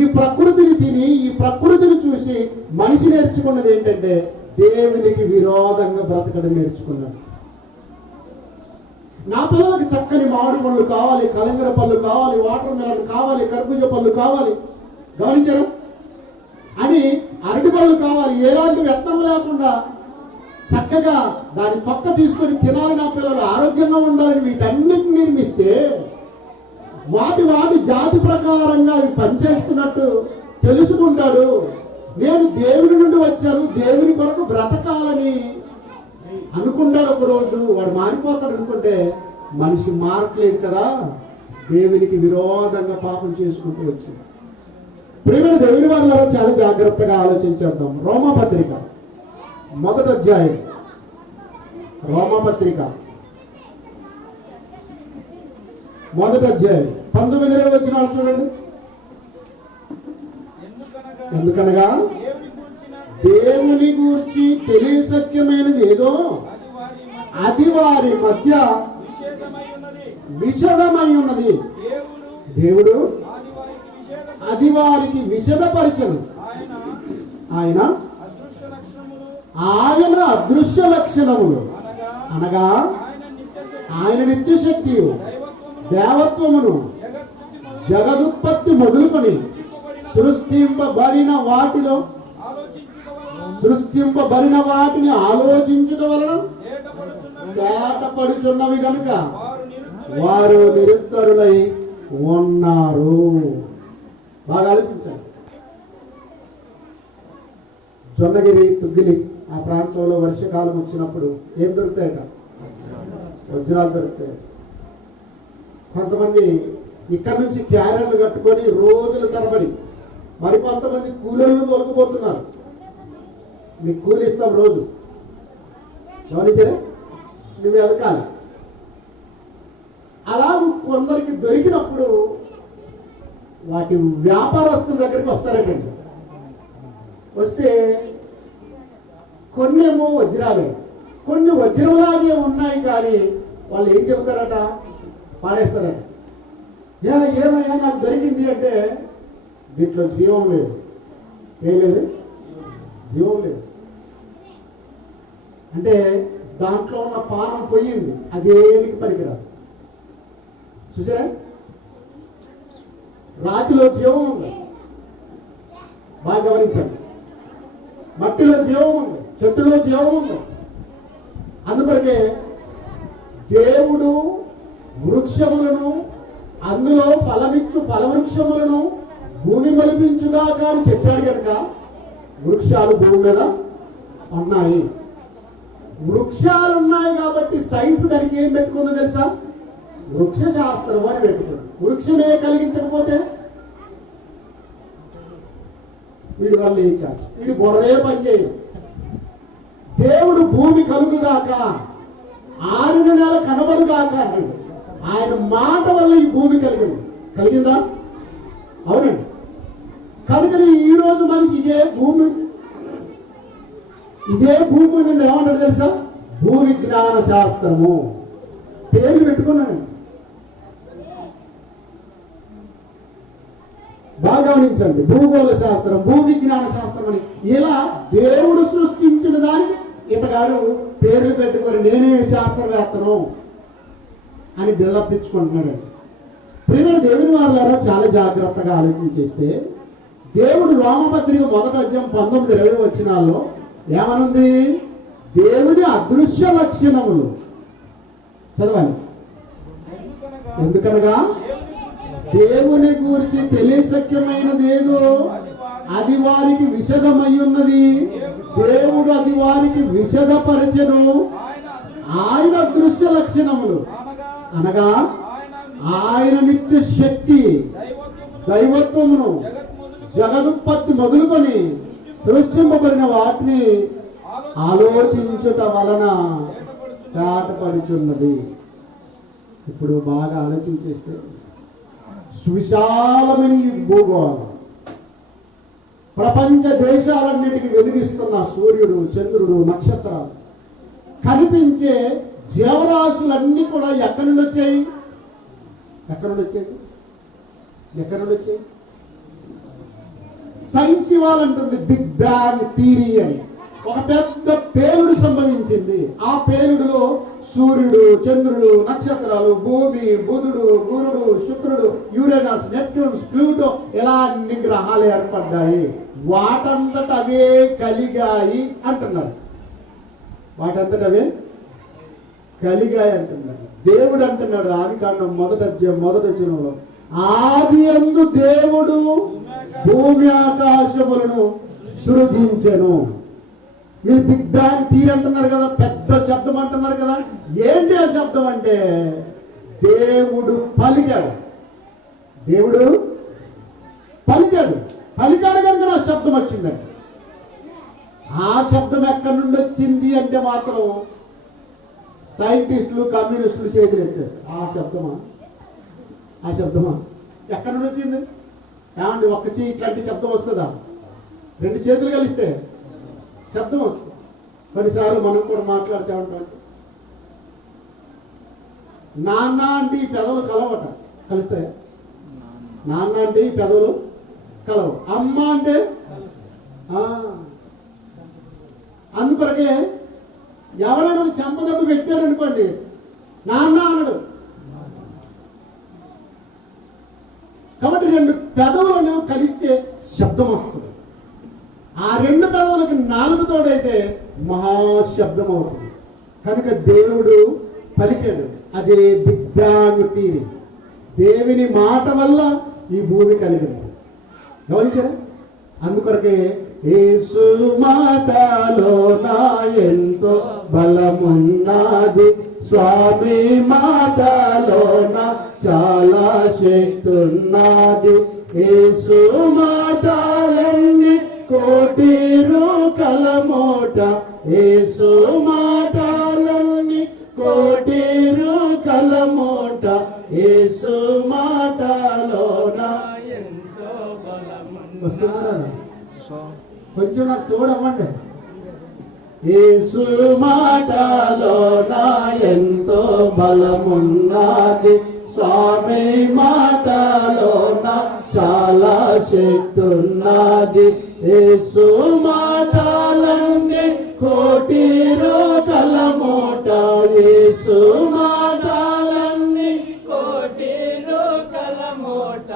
ఈ ప్రకృతిని తిని, ఈ ప్రకృతిని చూసి మనిషి నేర్చుకున్నది ఏంటంటే దేవునికి విరోధంగా బ్రతకడం నేర్చుకున్నాడు. నా పిల్లలకి చక్కని మామిడి పళ్ళు కావాలి, కలంగర పళ్ళు కావాలి, వాటర్ మెలన్ కావాలి, కర్బూజ పళ్ళు కావాలి, గమనించారా? అని అరటి పళ్ళు కావాలి, ఎలాంటి వ్యర్థం లేకుండా చక్కగా దాని పక్క తీసుకొని తినాలి, నా పిల్లలు ఆరోగ్యంగా ఉండాలని వీటన్నిటిని నిర్మిస్తే వాటి వాటి జాతి ప్రకారంగా అవి పనిచేస్తున్నట్టు తెలుసుకుంటాడు. నేను దేవుని నుండి వచ్చాను, దేవుని కొరకు బ్రతకాలని అనుకుంటాడు. ఒక రోజు వాడు మారిపోతాడు అనుకుంటే మనిషి మారట్లేదు కదా, దేవునికి విరోధంగా పాపం చేసుకుంటూ వచ్చింది. ప్రియమైన దేవుని వాళ్ళ చాలా జాగ్రత్తగా ఆలోచించేద్దాం. రోమపత్రిక మొదటి అధ్యాయం, రోమపత్రిక మొదటి అధ్యాయం 19వ వచనాలు చూడండి. ఎందుకనగా దేవుని గూర్చి తెలియశక్యమైనది ఏదో అది వారి మధ్య విషదమై ఉన్నది. దేవుడు అది వారికి విశదపరచను. ఆయన అదృశ్య లక్షణములు అనగా ఆయన నిత్యశక్తి దేవత్వమును జగదుత్పత్తి మొదలుకొని సృష్టింపబడిన వాటిని ఆలోచించుట వలన తేటపడుచున్నవి కనుక వారు నిరుత్తరులై ఉన్నారు. బాగా ఆలోచించండి. జొన్నగిరి, తుగ్గిలి ఆ ప్రాంతంలో వర్షకాలం వచ్చినప్పుడు ఏం దొరుకుతాయట? వజ్రాలు దొరుకుతాయి. కొంతమంది ఇక్కడ నుంచి క్యారెట్లు కట్టుకొని రోజుల తరబడి, మరి కొంతమంది కూలీలను తొలగిపోతున్నారు. మీకు కూలి ఇస్తాం రోజు, గమనించరే, నువ్వు ఎదకాలి. అలా కొందరికి దొరికినప్పుడు వాటి వ్యాపారస్తుల దగ్గరికి వస్తారటండి. వస్తే కొన్ని ఏమో వజ్రాలే, కొన్ని వజ్రంలాగే ఉన్నాయి, కానీ వాళ్ళు ఏం చెబుతారట? పాడేస్తారట. ఏమయ్యా నాకు దొరికింది అంటే, దీంట్లో జీవం లేదు. ఏం లేదు? జీవం లేదు అంటే దాంట్లో ఉన్న పానం పోయింది, అదేనికి పనికిరాదు. చూసారా? రాతిలో జీవం ఉంది, బాగా గమనించండి. మట్టిలో జీవం ఉంది, చెట్టులో జీవం ఉంది. అందుకొరకే దేవుడు వృక్షములను, అందులో ఫలమిచ్చు ఫలవృక్షములను భూమి మలిపించుగా అని చెప్పాడు కనుక వృక్షాలు భూమి మీద ఉన్నాయి. వృక్షాలు ఉన్నాయి కాబట్టి సైన్స్ దానికి ఏం పెట్టుకుందో తెలుసా? వృక్ష శాస్త్రం అని పెట్టుకుంది. వృక్షమే కలిగించకపోతే వీడి వల్ల ఏం కాదు, వీడి బొర్రే పనిచేయదు. దేవుడు భూమి కలుగుగాక, 6 నెలల కనబడుగాక అన్నాడు. ఆయన మాట వల్ల ఈ భూమి కలిగిందా? అవునండి. కనుకని ఈ రోజు మనిషి ఇదే భూమి నుండి ఏమంటాడు తెలుసా? భూవిజ్ఞాన శాస్త్రము పేర్లు పెట్టుకున్నాను. బాగా గమనించండి. భూగోళ శాస్త్రం, భూవిజ్ఞాన శాస్త్రం అని ఇలా దేవుడు సృష్టించిన దానికి ఇతగాడు పేర్లు పెట్టుకొని నేనే శాస్త్రవేత్తను అని బిల్డప్ ఇచ్చుకుంటున్నాడు. ప్రియమైన దేవుని వారులారా, చాలా జాగ్రత్తగా ఆలోచించేస్తే దేవుడు రోమపత్రిక 1వ అధ్యాయం 19-20 వచనాల్లో ఏమనుంది? దేవుని అదృశ్య లక్షణములు చదవాలి. ఎందుకనగా దేవుని గురించి తెలియశక్యమైనదేదో అది వారికి విశదమై ఉన్నది. దేవుడు అది వారికి విశదపరచెను. ఆయన అదృశ్య లక్షణములు అనగా ఆయన నిత్య శక్తి దైవత్వమును జగదుత్పత్తి మొదలుకొని సృష్టింపబడిన వాటిని ఆలోచించుట వలన దాటపడుచున్నది. ఇప్పుడు బాగా ఆలోచించేస్తే సువిశాలమైన ఈ భూగోళం, ప్రపంచ దేశాలన్నిటికీ వెలుగిస్తున్న సూర్యుడు, చంద్రుడు, నక్షత్రాలు, కనిపించే జీవరాశులన్నీ కూడా ఎక్కడి నుండి వచ్చాయి? సైన్స్ ఇవ్వాలంటుంది బిగ్ బ్యాంగ్ థియరీ అని. ఒక పెద్ద పేలుడు సంభవించింది. ఆ పేలుడులో సూర్యుడు, చంద్రుడు, నక్షత్రాలు, భూమి, బుధుడు, గురుడు, శుక్రుడు, యురేనస్, నెప్ట్యూన్స్, ప్లూటో ఇలా అన్ని గ్రహాలు ఏర్పడ్డాయి. వాటంతట అవే కలిగాయి అంటున్నారు. వాటంతట అవే కలిగాయి అంటున్నారు. దేవుడు అంటున్నాడు ఆదికాండం 1వ అధ్యాయం 1వ వచనంలో, ఆది యందు దేవుడు భూమి ఆకాశములను సృజించెను. మీరు బిగ్ బ్యాంగ్ థియరీ అంటున్నారు కదా, పెద్ద శబ్దం అంటున్నారు కదా. ఏంటి ఆ శబ్దం అంటే దేవుడు పలికాడు. దేవుడు పలికాడు కనుక నా శబ్దం వచ్చిందండి. ఆ శబ్దం ఎక్కడి నుండి వచ్చింది అంటే మాత్రం సైంటిస్టులు, కమ్యూనిస్టులు చేతులు ఎత్తారు. ఆ శబ్దమా ఎక్కడి నుండి వచ్చింది? ఏమండి, ఒక్క చెయ్యి ఇట్లాంటి శబ్దం వస్తుందా? 2 చేతులు కలిస్తే శబ్దం వస్తుంది. కొన్నిసార్లు మనం కూడా మాట్లాడితే ఉంటాం, నాన్న అంటే ఈ పెదవులు కలిస్తాయా? నాన్న అంటే ఈ పెదవులు కలవు. అమ్మ అంటే అందుకొరకే ఎవరైనా చెంపదెబ్బ పెట్టాడు అనుకోండి, నాన్న అనడు. కాబట్టి రెండు పెదవులను కలిస్తే శబ్దం వస్తుంది. ఆ రెండు పెదవులకి నాలుగు తోడైతే మహాశబ్దం అవుతుంది. కనుక దేవుడు పలికాడు. అదే బిగ్ బ్యాంగ్ థియరీ. దేవుని మాట వల్ల ఈ భూమి కలిగింది. గమనించారా? అందుకొరకే యేసు మాటలో నా ఎంతో బలమున్నది, స్వామి మాటలో నా చాలా శక్తి ఉన్నది. యేసు మాటలన్నీ కోటి రూకల మూట, యేసు మాటలన్నీ కోటి రూకల మూట, యేసు మాటలో నా ఎంతో బలమున్నది. వస్తున్నారా? కొంచెం నాకు తోడవ్వండి. యేసు మాటలో నా ఎంతో బలమున్నది, స్వామి మాటలో నా చాలా శక్తి ఉన్నది. యేసు మాటలన్నీ కోటి రూకల మూట, యేసు మాటలన్నీ కోటి రూకల మూట,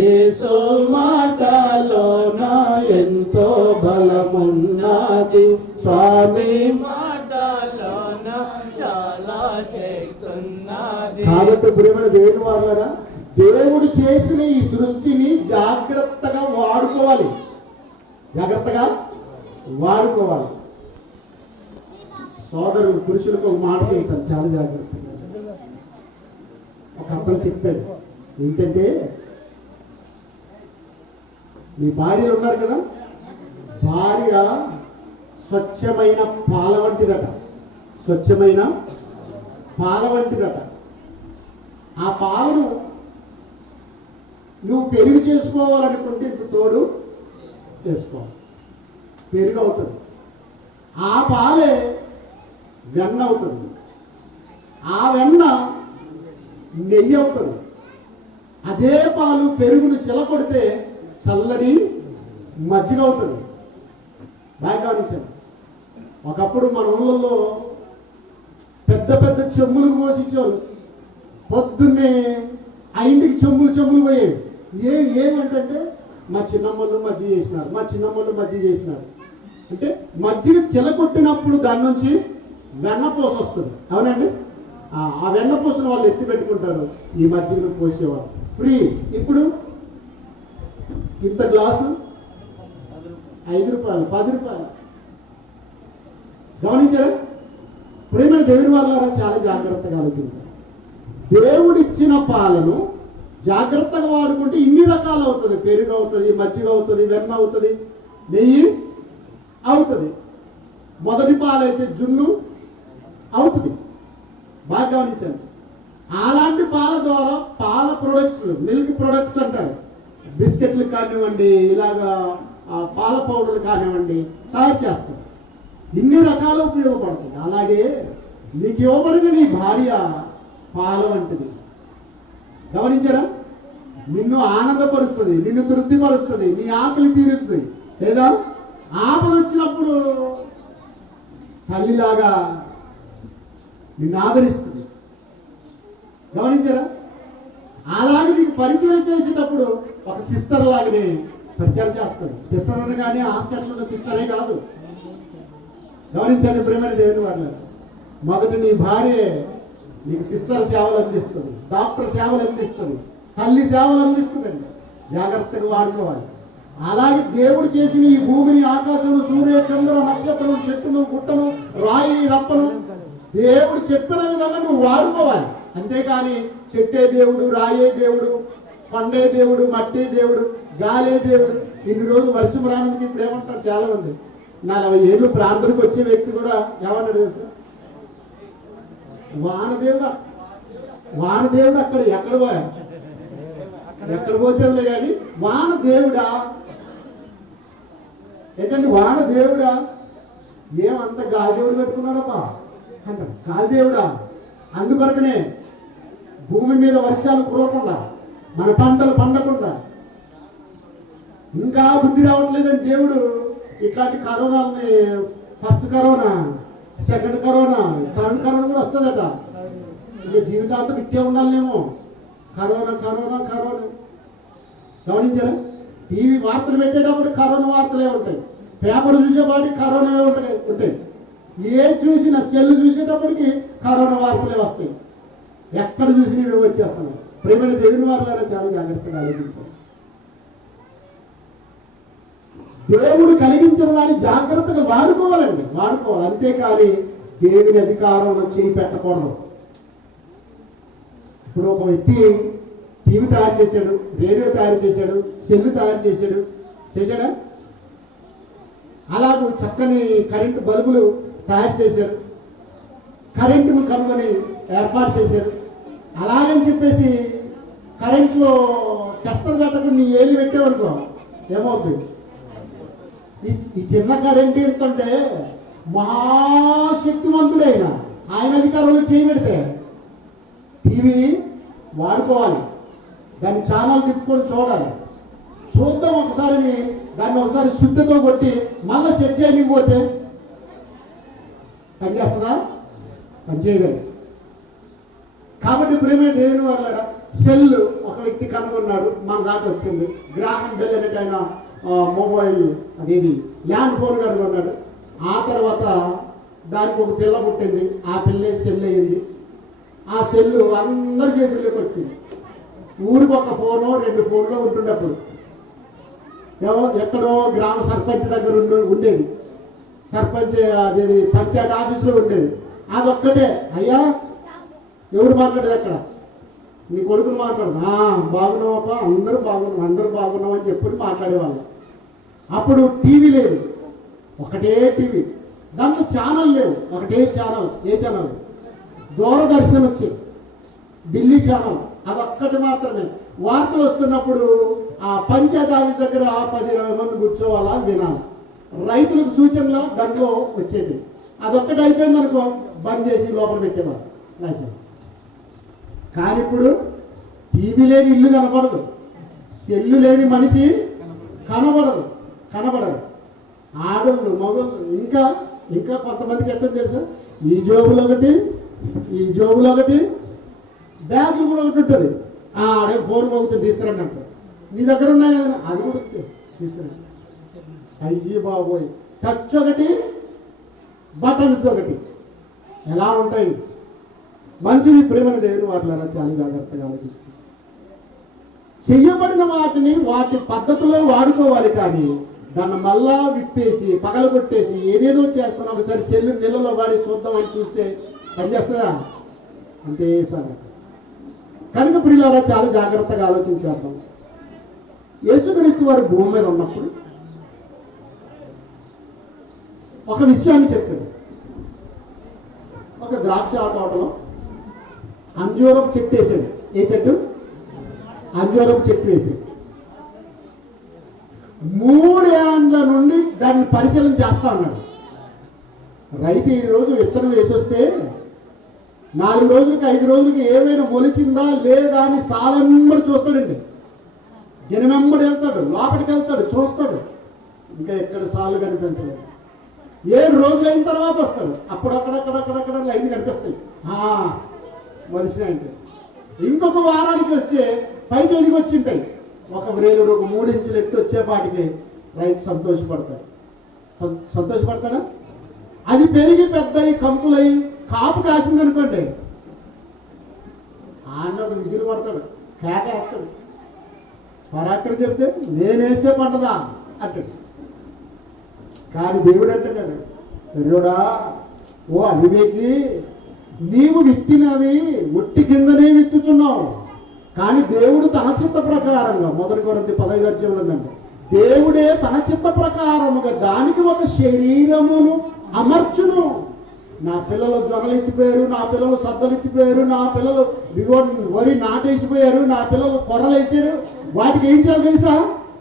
యేసు మాటలో నా ఎంతో బలమున్నది, స్వామి మాటలో నా చాలా శక్తి ఉన్నది. కాబట్టి ప్రియమైన దేవుని వారలారా, దేవుడు చేసిన ఈ సృష్టిని జాగ్రత్తగా వాడుకోవాలి. జాగ్రత్తగా వాడుకోవాలి. సోదరుడు పురుషులకు ఒక మాట చెప్తాను, చాలా జాగ్రత్తగా. ఒక అతను చెప్పాడు ఏంటంటే, మీ భార్యలు ఉన్నారు కదా, భార్య స్వచ్ఛమైన పాల వంటిదట. స్వచ్ఛమైన పాల వంటిదట. ఆ పాలను నువ్వు పెరుగు చేసుకోవాలనుకుంటే ఇంత తోడు చేసుకోవాలి, పెరుగు అవుతుంది. ఆ పాలే వెన్న అవుతుంది. ఆ వెన్న నెయ్యి అవుతుంది. అదే పాలు పెరుగును చిలకొడితే చల్లని మజ్జిగ అవుతుంది. బాగా గమనించాను. ఒకప్పుడు మన ఊళ్ళల్లో పెద్ద పెద్ద చెమ్ములు పోషించేవాళ్ళు. పొద్దున్నే ఆ ఇంటికి చెమ్ములు పోయేవి. ఏమంటే మా చిన్నమ్మలు మజ్జిగ చేసినారు, మా చిన్నమ్మలు మజ్జిగ చేసినారు అంటే మజ్జిగ చిలకొట్టినప్పుడు దాని నుంచి వెన్నపూస వస్తుంది. అవునండి? ఆ వెన్నపూసను వాళ్ళు ఎత్తి పెట్టుకుంటారు, ఈ మజ్జిగను పోసేవాళ్ళు ఫ్రీ. ఇప్పుడు ఇంత గ్లాసు 5 రూపాయలు, 10 రూపాయలు. గమనించారా? ప్రేమ దేవుని వాళ్ళారా, చాలా జాగ్రత్తగా ఆలోచించారు. దేవుడిచ్చిన పాలను జాగ్రత్తగా వాడుకుంటే ఇన్ని రకాలు అవుతుంది. పెరుగు అవుతుంది, మజ్జిగ అవుతుంది, వెన్న అవుతుంది, నెయ్యి అవుతుంది. మొదటి పాలైతే జున్ను అవుతుంది. బాగా గమనించండి. అలాంటి పాల ద్వారా పాల ప్రొడక్ట్స్, మిల్క్ ప్రొడక్ట్స్ అంటారు. బిస్కెట్లు కానివ్వండి, ఇలాగా పాల పౌడర్లు కానివ్వండి తయారు చేస్తారు. ఇన్ని రకాలు ఉపయోగపడుతుంది. అలాగే నీకు ఇవ్వబడిన నీ భార్య పాల వంటిది. గమనించారా? నిన్ను ఆనందపరుస్తుంది, నిన్ను తృప్తిపరుస్తుంది, నీ ఆకలి తీరుస్తుంది. లేదా ఆపద వచ్చినప్పుడు తల్లిలాగా నిన్ను ఆదరిస్తుంది. గమనించారా? అలాగే నీకు పరిచయం చేసేటప్పుడు ఒక సిస్టర్ లాగానే పరిచయం చేస్తాడు. సిస్టర్ అనగానే హాస్పిటల్ ఉన్న సిస్టరే కాదు. గమనించండి ప్రియమైన దేవుని వారు, మొదట నీ భార్య నీకు సిస్టర్ సేవలు అందిస్తుంది, డాక్టర్ సేవలు అందిస్తుంది, తల్లి సేవలు అందిస్తుందండి. జాగ్రత్తగా వాడుకోవాలి. అలాగే దేవుడు చేసిన ఈ భూమిని, ఆకాశము, సూర్య చంద్ర నక్షత్రం, చెట్టును, గుట్టను, రాయిని, రప్పను దేవుడు చెప్పిన విధంగా నువ్వు వాడుకోవాలి. అంతేకాని చెట్టే దేవుడు, రాయే దేవుడు, కొండే దేవుడు, మట్టే దేవుడు, గాలే దేవుడు. ఇన్ని రోజులు వర్షం రానందుకు ఇప్పుడు ఏమంటారు చాలా మంది. 40 ఏళ్ళు ప్రార్థనకు వచ్చే వ్యక్తి కూడా ఏమన్నాడు తెలుసా? వానదేవుడు అక్కడ ఎక్కడ పోయా, ఎక్కడ పోతేలే కానీ వాన దేవుడా ఏంటంటే, వాన దేవుడా ఏమంత గాలి దేవుడు పెట్టుకున్నాడప్పా అంటాడు. గాలి దేవుడా. అందుకొరకనే భూమి మీద వర్షాలు కురవకుండా, మన పంటలు పండకుండా ఇంకా బుద్ధి రావట్లేదని దేవుడు ఇట్లాంటి కరోనాలని, first corona, second corona, third corona కూడా వస్తుందట. ఇక జీవితాంతం ఇట్టే ఉండాలేమో. కరోనా కరోనా కరోనా గమనించారా? టీవీ వార్తలు పెట్టేటప్పుడు కరోనా వార్తలే ఉంటాయి, పేపర్ చూసేవాటికి కరోనా ఉంటాయి, ఏది చూసినా సెల్ చూసేటప్పటికి కరోనా వార్తలే వస్తాయి. ఎక్కడ చూసినా ఇవి వచ్చేస్తున్నాయి. ప్రేమైన దేవుని వారులారా చాలా జాగ్రత్తగా ఆలోచించాలి. దేవుడు కలిగించిన దాన్ని జాగ్రత్తగా వాడుకోవాలండి, వాడుకోవాలి. అంతేకాని దేవుని అధికారంలో చేయి పెట్టకూడదు. ఇప్పుడు ఒక వ్యక్తి టీవీ తయారు చేశాడు, రేడియో తయారు చేశాడు, సెల్లు తయారు చేశాడా? అలాగూ చక్కని కరెంటు బల్బులు తయారు చేశారు, కరెంటును కనుగొని ఏర్పాటు చేశారు. అలాగని చెప్పేసి కరెంట్లో కష్టం పెట్టకుండా నీ ఏలు పెట్టేవనుకో ఏమవుతుంది? ఈ చిన్న కరెంట్ ఎంతంటే మహాశక్తివంతుడైన ఆయన అధికారంలో చేయబెడితే టీవీ వాడుకోవాలి, దాన్ని ఛానల్ తిప్పుకొని చూడాలి. చూద్దాం ఒకసారి, దాన్ని ఒకసారి శుద్ధితో కొట్టి మళ్ళీ సెట్ చేయకపోతే పనిచేస్తుందా? పనిచేయగలరు. కాబట్టి ప్రేమ దేవుని వల్ల సెల్ ఒక వ్యక్తి కనుగొన్నాడు, మన దాకా వచ్చింది. గ్రాహం బెల్ అనేటి ఆయన మొబైల్ అదేది ల్యాండ్ ఫోన్ కనుగొన్నాడు. ఆ తర్వాత దానికి ఒక పిల్ల పుట్టింది, ఆ పిల్లే సెల్ అయ్యింది. ఆ సెల్లు అందరి చేతుల్లోకి వచ్చింది. ఊరికి ఒక ఫోను 2 ఫోన్లో ఉంటుండప్పుడు ఎక్కడో గ్రామ సర్పంచ్ దగ్గర ఉండేది, సర్పంచ్ అదేది పంచాయతీ ఆఫీసులో ఉండేది. అదొక్కటే. అయ్యా ఎవరు మాట్లాడేది అక్కడ? నీ కొడుకుని మాట్లాడదు. బాగున్నావప్ప, అందరూ బాగున్నాం అని చెప్పి మాట్లాడేవాళ్ళు. అప్పుడు టీవీ లేదు, ఒకటే టీవీ, దాంట్లో ఛానల్ లేవు, ఒకటే ఛానల్. ఏ ఛానల్? దూరదర్శన్ వచ్చింది, ఢిల్లీ ఛానల్, అదొక్కటి మాత్రమే. వార్తలు వస్తున్నప్పుడు ఆ పంచాయతీ ఆఫీస్ దగ్గర 10-20 మంది కూర్చోవాలా, వినాలి. రైతులకు సూచనలు దాంట్లో వచ్చేది. అదొక్కటి అయిపోయింది అనుకో, బంద్ చేసి లోపల పెట్టేవాళ్ళు. అయిపోయింది. కానీ ఇప్పుడు టీవీ లేని ఇల్లు కనపడదు, సెల్లు లేని మనిషి కనబడదు. ఆడళ్ళు, మగళ్ళు, ఇంకా కొంతమందికి ఎట్లా తెలుసా? ఈ జోబులో ఒకటి, బ్యాగులు కూడా ఒకటి ఉంటుంది. అదే ఫోన్ మోగుతుంది, తీసుకురండి అంట. నీ దగ్గర ఉన్నాయి కదా, అది కూడా తీసుకురండి. అయ్యి బాబోయ్, టచ్ ఒకటి, బటన్స్ ఒకటి, ఎలా ఉంటాయి? మంచిది. ప్రేమని దేవుని వాటిలారా చాలా జాగ్రత్తగా ఆలోచించి చెయ్యబడిన వాటి పద్ధతిలో వాడుకోవాలి. కానీ దాన్ని మళ్ళా విప్పేసి పగలగొట్టేసి ఏదేదో చేస్తాను, ఒకసారి సెల్లు నీళ్ళలో వాడి చూద్దామని చూస్తే పనిచేస్తుందా? అంతే సంగతి. కనుక ప్రియులారా చాలా జాగ్రత్తగా ఆలోచించేద్దాం. యేసుక్రీస్తు వారు భూమి మీద ఉన్నప్పుడు ఒక విషయాన్ని చెప్పాడు. ఒక ద్రాక్ష తోటలో అంజూరపు చెట్టు వేసాడు. ఏ చెట్టు? అంజూరపు చెట్టు వేసాడు. 3 ఏళ్ల నుండి దాన్ని పరిశీలన చేస్తా ఉన్నాడు. రైతు ఈ రోజు విత్తనం వేసొస్తే 4 రోజులకి 5 రోజులకి ఏమైనా మొలిచిందా లేదా అని సాలెంబడి చూస్తాడండి. గినెంబడి వెళ్తాడు, లోపలికి వెళ్తాడు, చూస్తాడు. ఇంకా ఎక్కడ సాలు కనిపించలేదు. 7 రోజులు అయిన తర్వాత వస్తాడు. అప్పుడు అక్కడక్కడ లైన్ కనిపిస్తాయి, మనిషి అంటే. ఇంకొక వారానికి వస్తే పైకి ఎదిగి వచ్చింటాయి. ఒక వ్రేలుడు, ఒక 3 ఇంచులు ఎత్తి వచ్చేపాటికి రైతు సంతోషపడతాడా? అది పెరిగి పెద్దయి కంకులై కాపు కాసిందనుకోండి, ఆయన ఒక విసులు పడతాడు, కేకేస్తాడు. పరాక్రమ చెప్తే నేనేస్తే పండదా అంటాడు. కానీ దేవుడు అంటున్నాడు, దేవుడా ఓ అవివేకి, నీవు విత్తినది ఒట్టి కిందనే విత్తుచున్నావు. కానీ దేవుడు తన చిత్త ప్రకారంగా, 1 కొరింథీ 15 ఉందండి, దేవుడే తన చిత్త ప్రకారముగా దానికి ఒక శరీరమును అమర్చును. నా పిల్లలు జొన్నలు ఎత్తిపోయారు, నా పిల్లలు సద్దలు ఎత్తిపోయారు, నా పిల్లలు వరి నాటేసిపోయారు, నా పిల్లలు కొర్రలు వేసారు. వాటికి ఏం చేయాలి తెలుసా?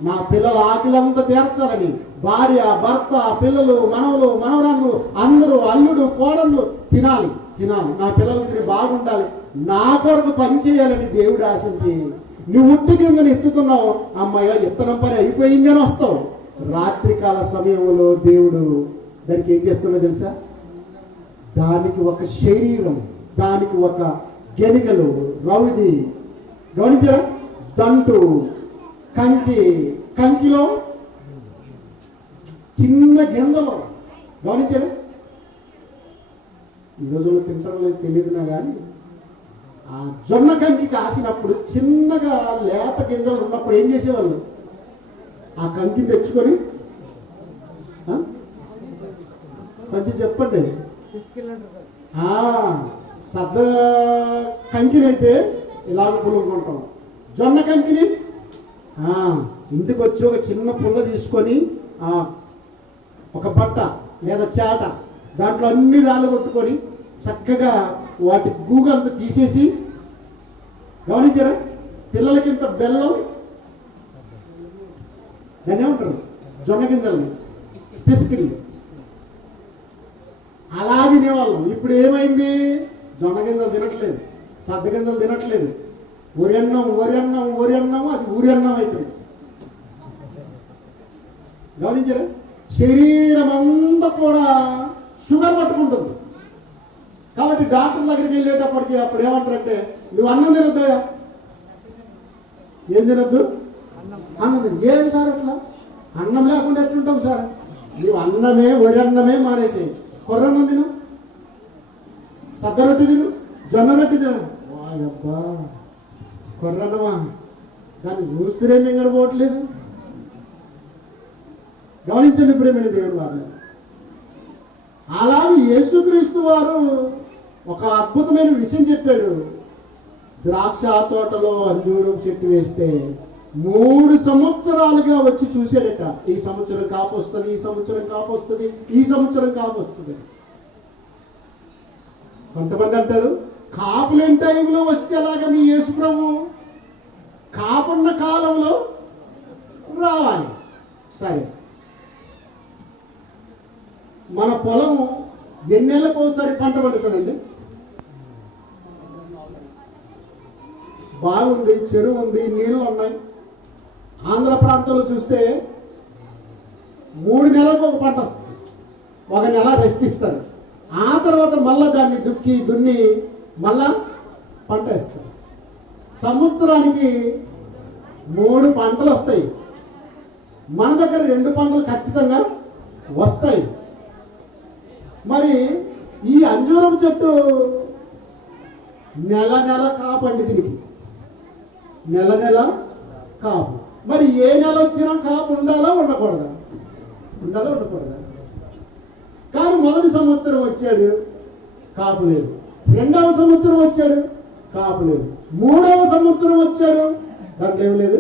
నా పిల్లల ఆకలంతా తీర్చాలని భార్య, భర్త, పిల్లలు, మనవలు, మనవరాళ్ళు అందరూ, అల్లుడు, కోడళ్ళు తినాలి. నా పిల్లలు తిని బాగుండాలి, నా కొరకు పని చేయాలని దేవుడు ఆశించి నువ్వు ఉట్టి గింజను ఎత్తుతున్నావు, అమ్మాయ ఇత్తనం పని అయిపోయింది అని వస్తావు. రాత్రికాల సమయంలో దేవుడు దానికి ఏం చేస్తున్నా తెలుసా? దానికి ఒక శరీరం, దానికి ఒక గెనికలు, రౌది, గమనించారా? దంటు, కంకిలో చిన్న గింజలు, గమనించారా? ఈ రోజుల్లో తింటారో లేదు తెలియదునా కానీ ఆ జొన్న కంకి కాసినప్పుడు చిన్నగా లేత గింజలు ఉన్నప్పుడు ఏం చేసేవాళ్ళు? ఆ కంకిని తెచ్చుకొని కొంచెం చెప్పండి. సద్ద కంకినైతే ఇలాగ పులుకుంటాం, జొన్న కంకిని ఇంటికి వచ్చి ఒక చిన్న పుల్ల తీసుకొని ఒక బట్ట లేదా చాట దాంట్లో అన్ని రాళ్ళు కొట్టుకొని చక్కగా వాటి గూగంతా తీసేసి, గమనించారా? పిల్లలకింత బెల్లం, దాన్ని ఏమంటారు? జొన్న గింజలు, పిసికిరి, అలా తినేవాళ్ళం. ఇప్పుడు ఏమైంది? జొన్న గింజలు తినట్లేదు, సద్ద గింజలు తినట్లేదు, వరి అన్నం అది ఊరి అన్నం అవుతుంది. గమనించారా? శరీరం అంతా కూడా షుగర్ పట్టుకుంటుంది. కాబట్టి డాక్టర్ దగ్గరికి వెళ్ళేటప్పటికి అప్పుడు ఏమంటారంటే, నువ్వు అన్నం తినొద్దా? ఏం తినొద్దు? అన్నం తిన. ఏం సార్ అట్లా? అన్నం లేకుండా ఎట్లుంటాం సార్? నువ్వు అన్నమే, వరి అన్నమే మానేసేయి. కొర్రన్నం తిను, సద్ద రొట్టి తిను, జొన్న రొట్టి తిను. వాయబ్బా, కొర్రన్నమా? దాన్ని చూస్తూనే మింగడిపోవట్లేదు. గమనించండి ఇప్పుడు దేవుడు వారు. అలాగే యేసుక్రీస్తు వారు ఒక అద్భుతమైన విషయం చెప్పాడు. ద్రాక్ష తోటలో అంజూరం చెట్టు వేస్తే 3 సంవత్సరాలుగా వచ్చి చూశాడట. ఈ సంవత్సరం కాపు వస్తుంది, ఈ సంవత్సరం కాపు వస్తుంది, ఈ సంవత్సరం కాపు వస్తుంది. కొంతమంది అంటారు, కాపులేని టైంలో వస్తే ఎలాగా మీ యేసు ప్రభు? కాపున్న కాలంలో రావాలి. సరే, మన పొలము ఎన్నేళ్ళకు ఒకసారి పంట పండుతుందండి? బాగుంది, చెరువు ఉంది, నీళ్ళు ఉన్నాయి. ఆంధ్ర ప్రాంతంలో చూస్తే 3 నెలలకు ఒక పంట వస్తుంది, 1 నెల రెస్ట్ ఇస్తారు. ఆ తర్వాత మళ్ళా దాన్ని దున్ని మళ్ళా పంట వేస్తారు. సంవత్సరానికి 3 పంటలు వస్తాయి. మన దగ్గర 2 పంటలు ఖచ్చితంగా వస్తాయి. మరి ఈ అంజూరం చెట్టు నెల కాపండి, దీనికి నెల కాపు. మరి ఏ నెల వచ్చినా కాపు ఉండాలా ఉండకూడదా? ఉండకూడదా? కానీ మొదటి సంవత్సరం వచ్చాడు, కాపు లేదు. 2వ సంవత్సరం వచ్చాడు, కాపు లేదు. 3వ సంవత్సరం వచ్చాడు, దాంట్లో ఏం లేదు.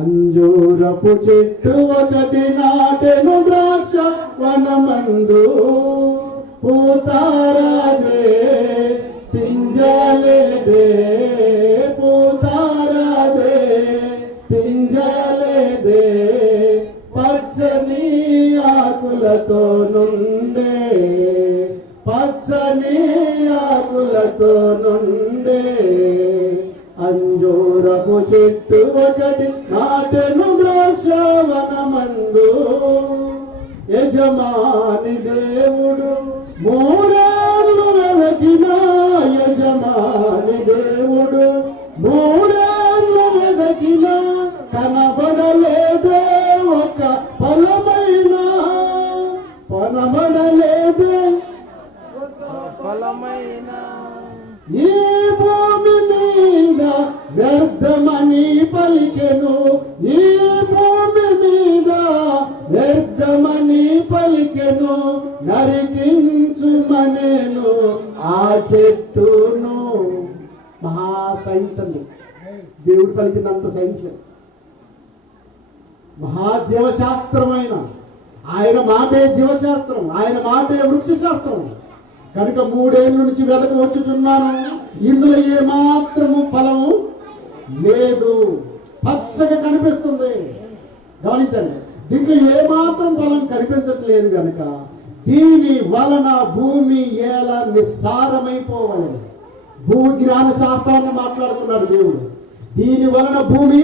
అంజూరపు చెట్టు ఒకటి నాటెను ద్రాక్ష వనమందు, పూతారాదే పింజలేదే, పూతారాదే పింజలేదే, పచ్చని ఆకులతో నుండే, పచ్చని ఆకులతో నుండే. అంజూరపు చెట్టు ఒకటి నాటెను ద్రాక్షవనమందు, యజమాని దేవుడు 3 ఏళ్ళు వెతికిన, యజమాని దేవుడు 3 ఏళ్ళు వెతికిన, కనబడలేదే ఒక ఫలమైనా, కనబడలేదే ఫలమైనా. ఈ భూమి మీద వ్యర్థమని పలికెను, ఈ భూమి మీద వ్యర్థమని పలికెను, నరికించుమనేను ఆ చెట్టును. మహా సైన్స్ అండి, దేవుడు పలికినంత సైన్స్. మహాజీవశాస్త్రమైన ఆయన మాటే జీవశాస్త్రం, ఆయన మాటే వృక్షశాస్త్రం. కనుక 3 ఏళ్ళ నుంచి వెదక వచ్చుచున్నాను, ఇందులో ఏమాత్రము ఫలము లేదు. పచ్చగా కనిపిస్తుంది, గమనించండి. దీంట్లో ఏమాత్రం ఫలం కనిపించట్లేదు. కనుక దీని వలన భూమి ఎలా నిస్సారమైపోవాలి. భూజ్ఞాన శాస్త్రాన్ని మాట్లాడుతున్నాడు దేవుడు. దీని వలన భూమి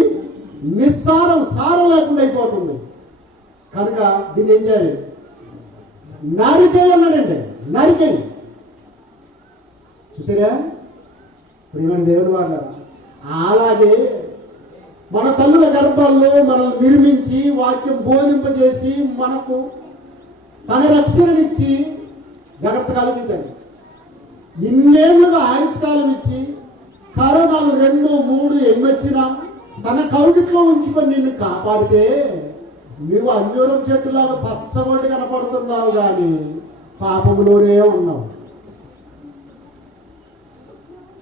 నిస్సారం, సారం లేకుండా అయిపోతుంది. కనుక దీన్ని ఏం చేయాలి? నరికే అన్నాడండి. నరికేయండి. చూసారా ప్రియమైన దేవుని వాళ్ళ, అలాగే మన తల్లుల గర్భాల్లో మనల్ని నిర్మించి వాక్యం బోధింపజేసి మనకు తన రక్షణనిచ్చి, జాగ్రత్తగా ఆలోచించండి, ఇన్నేళ్లుగా ఆయుష్కాలం ఇచ్చి కరోనాలు 2, 3 ఎన్నొచ్చినా తన కౌగిట్లో ఉంచుకొని నిన్ను కాపాడితే నువ్వు అంజూరం చెట్టులాగా పచ్చబడి కనపడుతున్నావు, కానీ పాపంలోనే ఉన్నావు.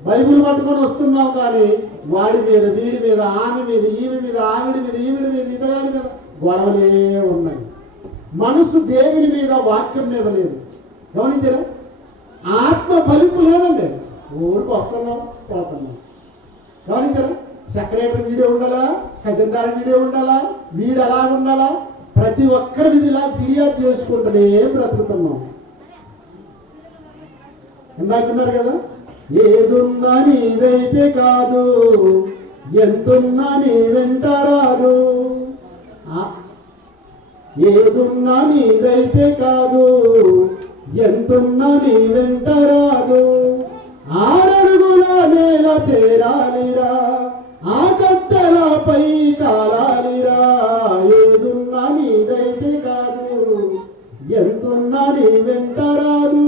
బైబిల్ పట్టుకొని వస్తున్నావు, కానీ వాడి మీద, వీడి మీద, ఆమె మీద, ఈమె మీద, ఆవిడి మీద, ఈవిడి మీద, ఇతగాడి మీద గొడవలే ఉన్నాయి. మనసు దేవుని మీద, వాక్యం మీద లేదు. గమనించారా? ఆత్మ ఫలింపు లేదండి. ఊరికి వస్తున్నాం, పోతున్నాం. గమనించారా? సెక్రటరీ వీడియో ఉండాలా, ఖజాందారు వీడియో ఉండాలా, వీడు అలా ఉండాలా, ప్రతి ఒక్కరి మీద ఇలా ఫిర్యాదు చేసుకుంటూనే బ్రతుకుతున్నాం. ఇందాకున్నారు కదా, ఏదున్నా నీదైతే కాదు, ఎంతున్నా నీ వెంట రాదు. ఏదున్నా నీదైతే కాదు, ఎంతున్నా నీ వెంట రాదు. 6 అడుగుల నేల చేరాలిరా, ఆ కట్టెలపై కాలాలిరా. ఏదున్నా నీదైతే కాదు, ఎంతున్నా నీ వెంట రాదు.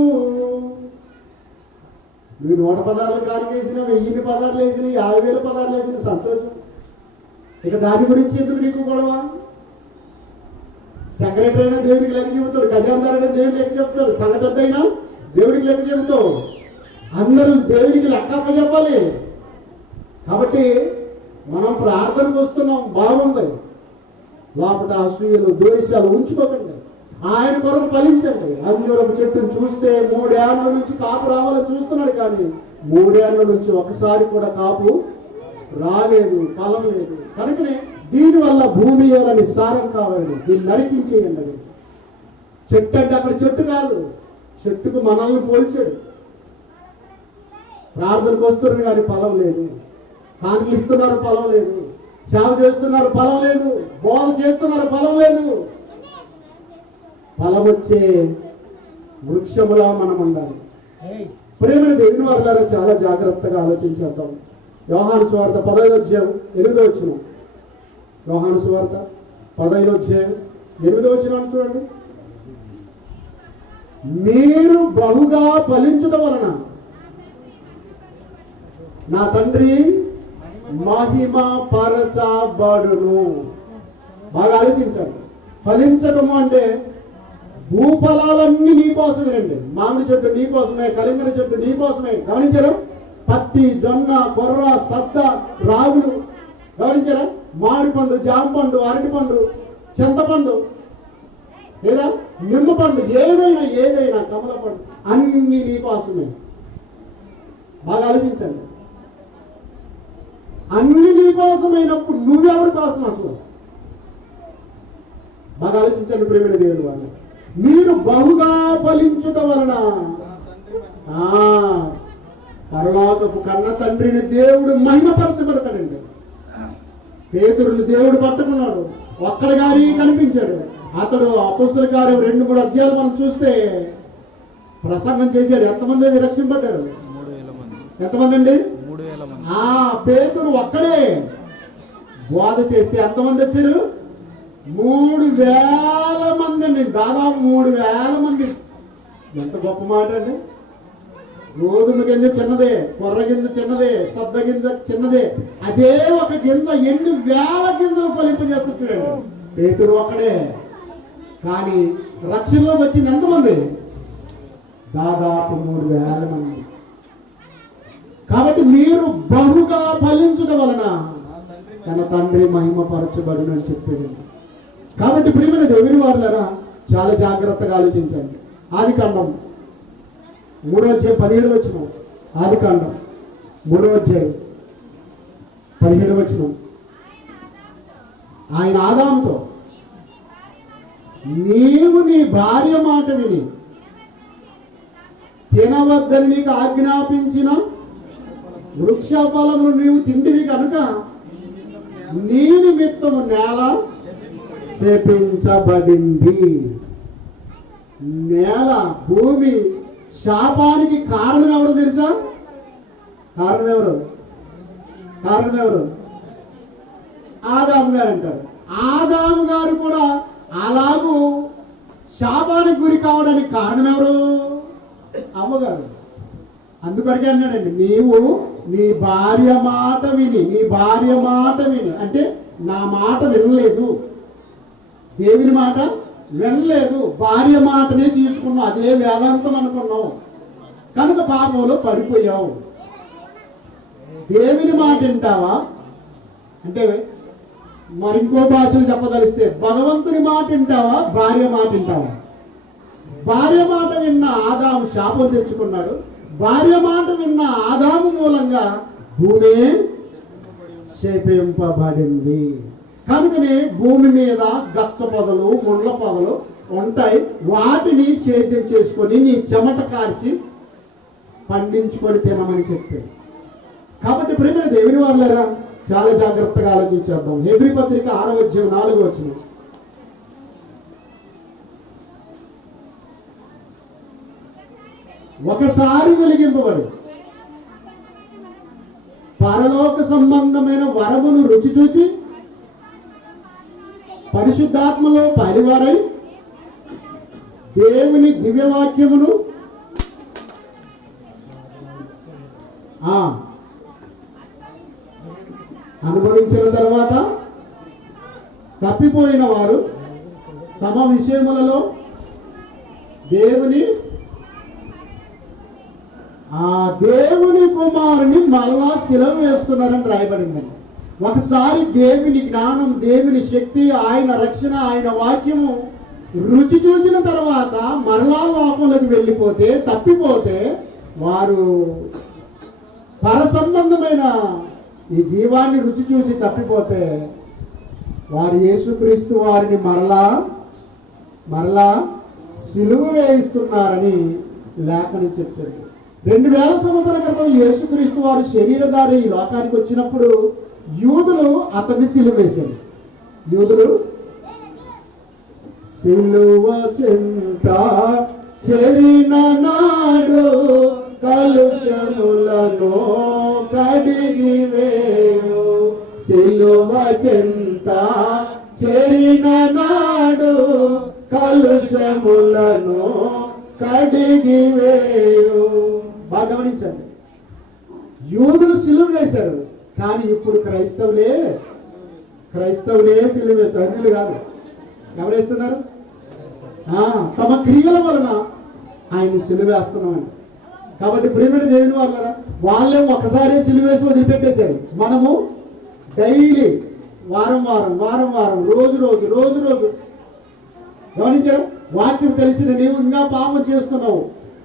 నువ్వు 100 పదాలు కాని వేసిన, 1000 పదాలు వేసిన, 50,000 పదాలు వేసిన సంతోషం. ఇక దాని గురించి ఎందుకు నీకు గొడవ? సెక్రటరీ అయినా దేవుడికి లెక్క చెబుతాడు, ఖజాందారు అయినా దేవుడికి లెక్క చెప్తాడు, సంఘ పెద్ద అయినా దేవుడికి లెక్క చెబుతావు. అందరూ దేవుడికి లెక్క చెప్పాలి. కాబట్టి మనం ప్రార్థనకు వస్తున్నాం, బాగుంది. లోపల అసూయలు, ద్వేషాలు ఉంచుకోకండి. ఆయన కొరకు ఫలించండి. అంజూరపు చెట్టును చూస్తే 3 ఏళ్ల నుంచి కాపు రావాలని చూస్తున్నాడు, కానీ 3 ఏళ్ల నుంచి ఒకసారి కూడా కాపు రాలేదు, ఫలం లేదు. కనుకనే దీనివల్ల భూమి ఏలని సారం కావాలి. దీన్ని నరికించేయండి. చెట్టు అంటే అక్కడ చెట్టు కాదు, చెట్టుకు మనల్ని పోల్చాడు. ప్రార్థనకు వస్తున్నారు కానీ ఫలం లేదు, కానుకలు ఇస్తున్నారు ఫలం లేదు, సేవ చేస్తున్నారు ఫలం లేదు, బోధ చేస్తున్నారు ఫలం లేదు. ఫలం వచ్చే వృక్షములా మనం ఉండాలి. ప్రేమను దేవుని వారులారా, చాలా జాగ్రత్తగా ఆలోచించేద్దాం. యోహాను సువార్త 15వ అధ్యాయం 8వ వచనం. యోహాను సువార్త 15వ అధ్యాయం 8వ వచనం చూడండి. మీరు బహుగా ఫలించుట వలన నా తండ్రి మహిమ పరచబడును. బాగా ఆలోచించండి. ఫలించటము అంటే భూఫలాలన్నీ నీ కోసమేనండి. మామిడి చెట్టు నీ కోసమే, కలింగర చెట్టు నీ కోసమే. గమనించారా? పత్తి, జొన్న, కొర్ర, సద్ద, రాగులు, గమనించారా? మామిడి పండు, జామ పండు, అరటి పండు, చింతపండు, లేదా నిమ్మ పండు, ఏదైనా కమల పండు, అన్ని నీ కోసమే. బాగా ఆలోచించండి. అన్ని నీ కోసమైనప్పుడు నువ్వెవరి కోసం అసలు? బాగా ఆలోచించండి ప్రేమిడ దేవుని వాళ్ళు. మీరు బహుగా ఫలించుట వలన పరలోకపు కన్న తండ్రిని దేవుడు మహిమపరచబడతాడండి. పేతురుని దేవుడు పట్టుకున్నాడు, ఒక్కడి గారి కనిపించాడు. అతడు అపోస్తలుల కార్యం 2-3 అధ్యాయాలు మనం చూస్తే ప్రసంగం చేశాడు. ఎంతమంది రక్షింపడ్డారు? 3,000 మంది. ఎంతమంది అండి? 3,000 మంది. పేతురు ఒక్కడే బోధ చేస్తే ఎంతమంది వచ్చారు? 3,000 మంది అండి. దాదాపు 3,000 మంది. ఎంత గొప్ప మాట అండి. గోధుమ గింజ చిన్నదే, కొర్ర గింజ చిన్నదే, సద్ద గింజ చిన్నదే. అదే ఒక గింజ ఎన్ని వేల గింజలు ఫలింపజేస్తుంది చూడండి. పేతురు ఒక్కడే. కానీ రక్షణలోకి వచ్చింది ఎంతమంది? దాదాపు 3,000 మంది. కాబట్టి మీరు బహుగా ఫలించడం వలన తన తండ్రి మహిమపరచబడును అని చెప్పాడు. కాబట్టి ప్రియమైన దేవుని వారులారా, చాలా జాగ్రత్తగా ఆలోచించండి. ఆదికాండం 3వ అధ్యాయం 17వ వచనం. ఆదికాండం 3వ అధ్యాయం 17వ వచనం. ఆయన ఆదాముతో, నీవు నీ భార్య మాట విని తినవద్దని నీకు ఆజ్ఞాపించిన వృక్ష ఫలము నీవు తిండివి కనుక నీ నిమిత్తము నేల శపించబడింది. నేల, భూమి శాపానికి కారణం ఎవరు తెలుసా? కారణం ఎవరు? ఆదాము గారు అంటారు. ఆదాము గారు కూడా అలాగూ శాపానికి గురి కావడానికి కారణం ఎవరు? అమ్మగారు. అందుకొరకే అన్నాడండి, నీవు నీ భార్య మాట విని అంటే నా మాట వినలేదు, దేవుని మాట వినలేదు, భార్య మాటనే తీసుకున్నావు, అదే వేదాంతం అనుకున్నావు కనుక పాపంలో పడిపోయావు. దేవుని మాట వింటావా అంటే మరి ఇంకో భాషలు చెప్పదలిస్తే భగవంతుని మాట వింటావా, భార్య మాట వింటావా? భార్య మాట విన్న ఆదాము శాపం తెచ్చుకున్నాడు. భార్య మాట విన్న ఆదాము మూలంగా భూమి శపింపబడింది. కనుకనే భూమి మీద గచ్చ పొదలు, ముండ్ల పొదలు ఉంటాయి. వాటిని సేద్యం చేసుకొని నీ చెమట కార్చి పండించుకొని తినమని చెప్పాడు. కాబట్టి ప్రేమ దేవుని వాళ్ళరా చాలా జాగ్రత్తగా ఆలోచించేద్దాం. హెబ్రీ పత్రిక 6వ అధ్యాయం 4వ వచనం. ఒకసారి వెలిగింపబడి పరలోక సంబంధమైన వరమును రుచి చూచి పరిశుద్ధాత్మలో పరివారై దేవుని దివ్యవాక్యమును అనుభవించిన తర్వాత తప్పిపోయిన వారు తమ విషయములలో దేవుని కుమారుని మళ్ళా శిలువ వేస్తున్నారని రాయబడిందండి. ఒకసారి దేవుని జ్ఞానం, దేవుని శక్తి, ఆయన రక్షణ, ఆయన వాక్యము రుచి చూచిన తర్వాత మరలా లోకంలోకి వెళ్ళిపోతే, తప్పిపోతే, వారు పరసంబంధమైన ఈ జీవాన్ని రుచి చూసి తప్పిపోతే వారు యేసుక్రీస్తు వారిని మరలా సిలువ వేయిస్తున్నారని లేఖని చెప్పారు. 2000 సంవత్సరాల క్రితం యేసుక్రీస్తు వారు శరీరధారి ఈ లోకానికి వచ్చినప్పుడు యూదులు అతన్ని సిలువ వేశారు. యూదులు సిలువ చెంత చేరిన నాడు కలుషములను కడిగి వేయు, సిలువ చెంత చేరిన నాడు కలుషములను కడిగి వేయు. బాగా గమనించండి, యూదులు సిలువ వేశారు, కానీ ఇప్పుడు క్రైస్తవులే సిలువ వేస్తారు. అన్యులు కాదు. ఎవరేస్తున్నారు? తమ క్రియల వలన ఆయన సిలువ వేస్తున్నామని. కాబట్టి ప్రియమైన దేవుని వాళ్ళే ఒకసారి సిలువ వేసి వదిలిపెట్టేశారు. మనము డైలీ వారం రోజు గమనించారా? వాక్యం తెలిసిన నీవు ఇంకా పాపం చేస్తున్నావు,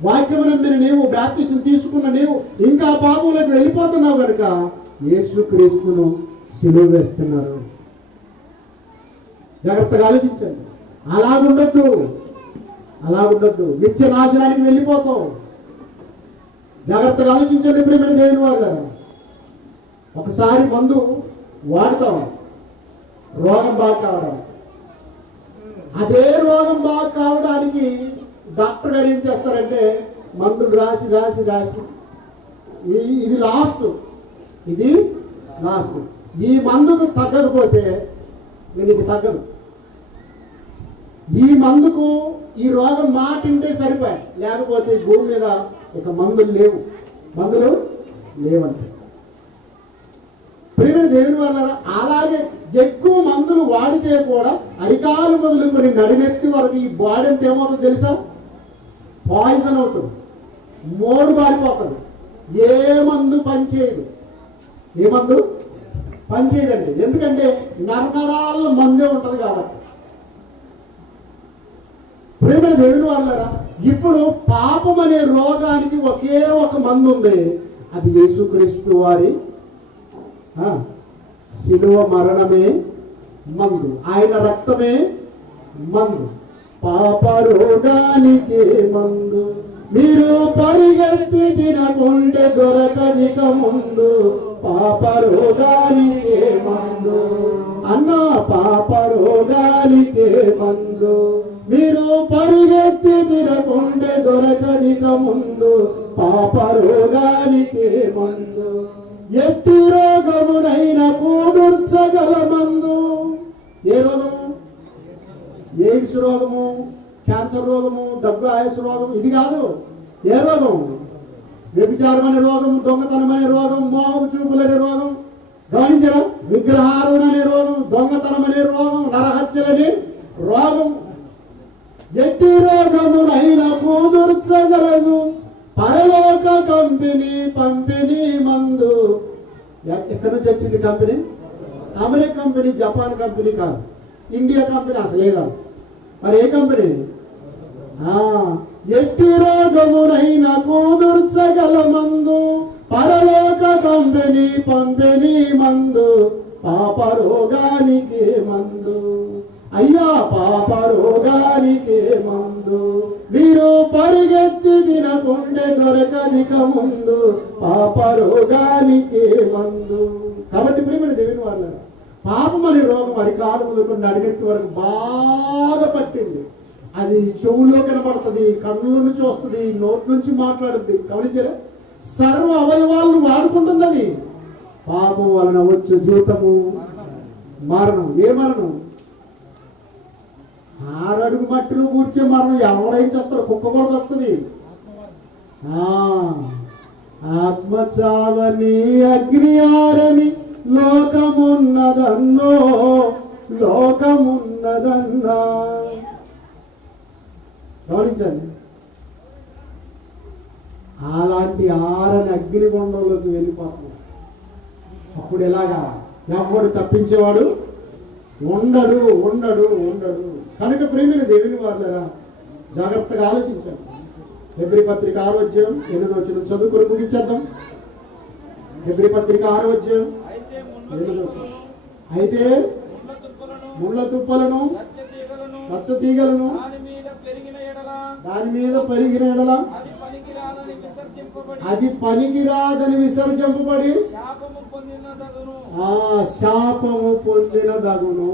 వాక్యం నమ్మిన నీవు, బాప్తిసం తీసుకున్న నీవు ఇంకా పాపంలోకి వెళ్ళిపోతున్నావు కనుక యేసుక్రీస్తును సిలువ వేస్తున్నారు. జాగ్రత్తగా ఆలోచించండి. అలాగుండొద్దు. నిత్య నాశనానికి వెళ్ళిపోతావు. జాగ్రత్తగా ఆలోచించండి ప్రియమైన దేవుని వాళ్ళ. ఒకసారి మందు వాడతాం, రోగం బాగా కావడం. అదే రోగం బాగా కావడానికి డాక్టర్ గారు ఏం చేస్తారంటే మందులు రాసి ఇది లాస్ట్. ఈ మందుకు తగ్గకపోతే నీకు తగ్గదు. ఈ మందుకు ఈ రోగం మాటింటే సరిపోయి, లేకపోతే ఈ భూమి మీద ఇక మందులు లేవంటే. ప్రియమైన దేవుని వల్ల అలాగే ఎక్కువ మందులు వాడితే కూడా అరికాలు మొదలుకొని నడినెత్తి వరకు ఈ బాడీ అంతా ఏమవుతుందో తెలుసా? పాయిజన్ అవుతుంది, మోడు బారిపోతుంది. ఏ మందు పనిచేయదండి. ఎందుకంటే నరనరాల్లో మందే ఉంటుంది కాబట్టి. ప్రియమైన దేవుని వాళ్ళరా, ఇప్పుడు పాపం అనే రోగానికి ఒకే ఒక మందు ఉంది. అది యేసుక్రీస్తు వారి శిలువ మరణమే మందు, ఆయన రక్తమే మందు. పాప రోగానికి మందు, మీరు పరిగెత్తి తినకుంటే దొరకదిక ముందు పాప రోగానికే మందు అన్న పాప రోగానికే మందు మీరు పరిగెత్తి తినకుంటే దొరకదిక ముందు పాప రోగానికే మందు ఎట్టి రోగమునైనా కూదుర్చగల మందు ఏ రోగము ఎయిడ్స్ రోగము క్యాన్సర్ రోగము దగ్గు ఆయాస రోగం ఇది కాదు ఏ రోగం వ్యభిచారం అనే రోగం దొంగతనం అనే రోగం మోహం చూపులనే రోగం గమనించరా విగ్రహారాధన అనే రోగం దొంగతనం అనే రోగం నరహత్యలనే రోగం ఎట్టి రోగమునైనా కూదుర్చగలదు పరలోక పంపిణీ మందు ఎక్కడి నుంచి వచ్చింది company America company Japan company కాదు ఇండియా కంపెనీ అసలే కాదు మరి ఏ కంపెనీ ఎట్టి రోగమునైనా కూదుర్చగల మందు పరలోక పంపిణీ మందు పాప రోగానికే మందు అయ్యా పాప రోగానికే మందు మీరు పరిగెత్తి తినకుండే దొరకదిక ముందు పాప రోగానికే మందు కాబట్టి ప్రియమైన దేవుని వాళ్ళ పాపం అనే రోగం అరికాలు మొదలుకొని అడిగెత్తి వరకు బాగా పట్టింది అది చెవుల్లో కనబడుతుంది కన్నుల నుంచి వస్తుంది నోటి నుంచి మాట్లాడుద్ది గమనించారా సర్వ అవయవాలను వాడుకుంటుంది అది పాపం వలన వచ్చు జీవితము మరణం ఏ మరణం 6 అడుగు మట్టిలో కూర్చే మరణం ఎవరైనా చేస్తారు కుక్క కూడా వస్తుంది ఆత్మ చావని అగ్ని ఆరని లోకమున్నదన్నా గమనించండి అలాంటి ఆరని అగ్ని గుండంలోకి వెళ్ళిపోతున్నాం అప్పుడు ఎలాగా ఎవడు తప్పించేవాడు ఉండడు కనుక ప్రేమిని దేవుని వాళ్ళరా జాగ్రత్తగా ఆలోచించండి హెబ్రీ పత్రిక 6వ అధ్యాయం 8వ వచనం చదువుకొని ముగించేద్దాం హెబ్రీ పత్రిక 6వ అధ్యాయం 8వ వచనం అయితే ముళ్ళ తుప్పలను పచ్చ తీగలను దాని మీద పెరిగిన ఎడల అది పనికిరాదని విసర్జింపబడి శాపము పొందిన దగును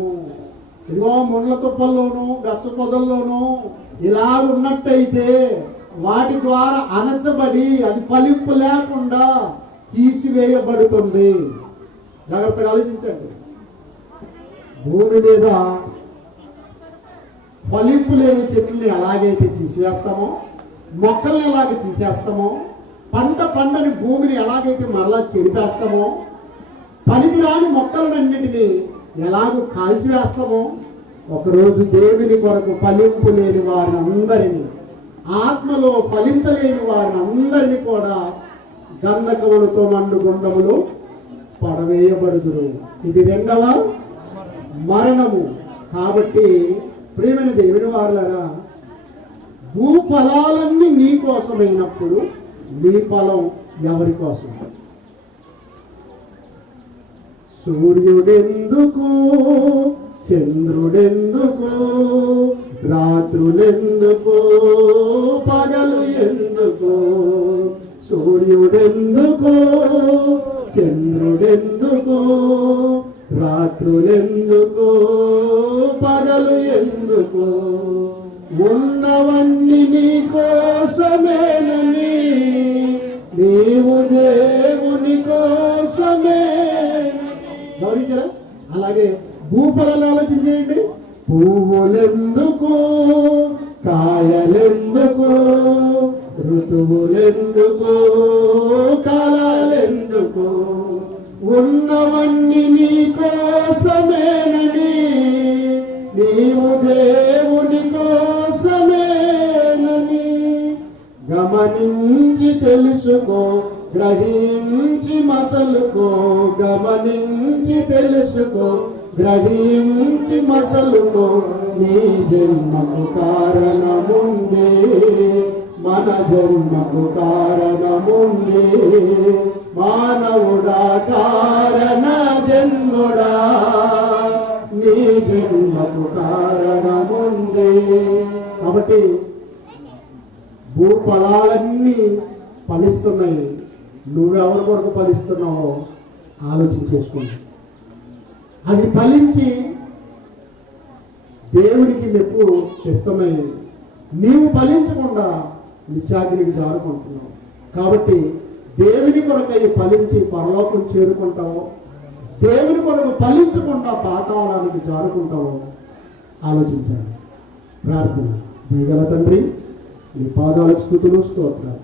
ఇదిగో ముళ్ళ తుప్పల్లోనూ గచ్చ పొదల్లోనూ ఇలా ఉన్నట్టయితే వాటి ద్వారా అణచబడి అది ఫలింపు లేకుండా తీసివేయబడుతుంది జాగ్రత్తగా ఆలోచించండి భూమి మీద ఫలింపు లేని చెట్లని ఎలాగైతే తీసివేస్తామో మొక్కల్ని ఎలాగ తీసేస్తామో పండని భూమిని ఎలాగైతే మరలా చెరిపేస్తామో పనికిరాని మొక్కలన్నింటినీ ఎలాగో కాల్చివేస్తామో ఒకరోజు దేవుని కొరకు ఫలింపు లేని వారిని అందరినీ ఆత్మలో ఫలించలేని వారిని అందరినీ కూడా గంధకములతో మండు గుండములు పడవేయబడుదురు ఇది 2వ మరణము కాబట్టి ప్రియమైన దేవుని వారులారా భూఫలాలన్నీ నీ కోసమైనప్పుడు నీ ఫలం ఎవరి కోసం సూర్యుడెందుకు చంద్రుడెందుకు రాత్రులెందుకు పగలు ఎందుకు సూర్యుడెందుకు చంద్రుడెందుకు రాత్రులెందుకు పగలు ఎందుకు ఉన్నవన్నీ నీ కోసమేనని నీవు దేవుని కోసమే గమనించరా అలాగే భూఫలాలు ఆలోచించేయండి పువ్వులెందుకు కాయలెందుకు ఋతువులెందుకు కాలాలెందుకు ఉన్నవన్నీ నీ కోసమేనని నీవు దేవుని కోసమేనని గమనించి తెలుసుకో గ్రహించి మసలుకో గమనించి తెలుసుకో గ్రహించి మసలుకో నీ జన్మకు కారణముందే మన జన్మకు కారణముందే మానవుడా కారణ జన్ముడా నీ జన్మకు కారణముందే కాబట్టి ఫలాలన్నీ ఫలిస్తున్నాయి. నువ్వెవరి కొరకు ఫలిస్తున్నావో ఆలోచన చేసుకోండి. అవి ఫలించి దేవునికి మెప్పు ఇష్టమై నీవు ఫలించకుండా నిత్యాగ్నికి జారుకుంటున్నావు. కాబట్టి దేవుని కొరకై ఫలించి పరలోకం చేరుకుంటావో, దేవుని కొరకు ఫలించకుండా పాతాళానికి జారుకుంటావో ఆలోచించండి. ప్రార్థన. దయగల తండ్రి, నీ పాదాలకు స్తుతులు, స్తోత్రాలు.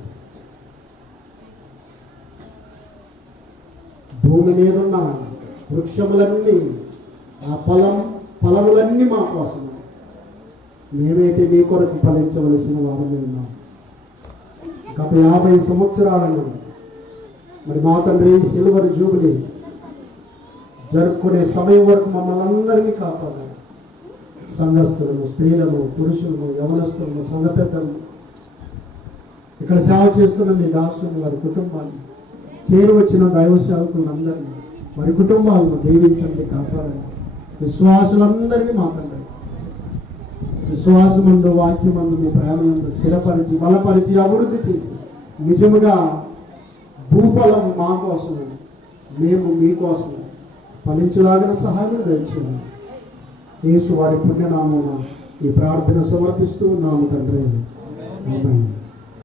భూమి మీద ఉన్న వృక్షములన్నీ, ఆ ఫలములన్నీ మా కోసం. మేమైతే నీ కొరకు ఫలించవలసిన వారమే ఉన్నాం. గత 50 సంవత్సరాలను మరి మా తండ్రి సిల్వర్ జూబిలీ జరుపుకునే సమయం వరకు మమ్మల్ని అందరినీ కాపాడారు. సంఘస్థులను, స్త్రీలను, పురుషులను, యవనస్తులను, సంఘ పెద్దలను, ఇక్కడ సేవ చేస్తున్న మీ దాసుని, వారి కుటుంబాన్ని, చేరు వచ్చిన దైవ సేవకులను అందరినీ, వారి కుటుంబాలను దీవించండి, కాపాడండి. విశ్వాసులందరినీ మా తండ్రి విశ్వాసమందు, వాక్యమందు, మీ ప్రేమయందు స్థిరపరిచి, బలపరిచి, అభివృద్ధి చేసి నిజముగా భూఫలం మా కోసం, మేము మీకోసం ఫలించలాగిన సహాయం దయచేయండి. యేసు వారి పుణ్యనామమున ఈ ప్రార్థన సమర్పిస్తూ ఉన్నాము తండ్రి. ఆమేన్.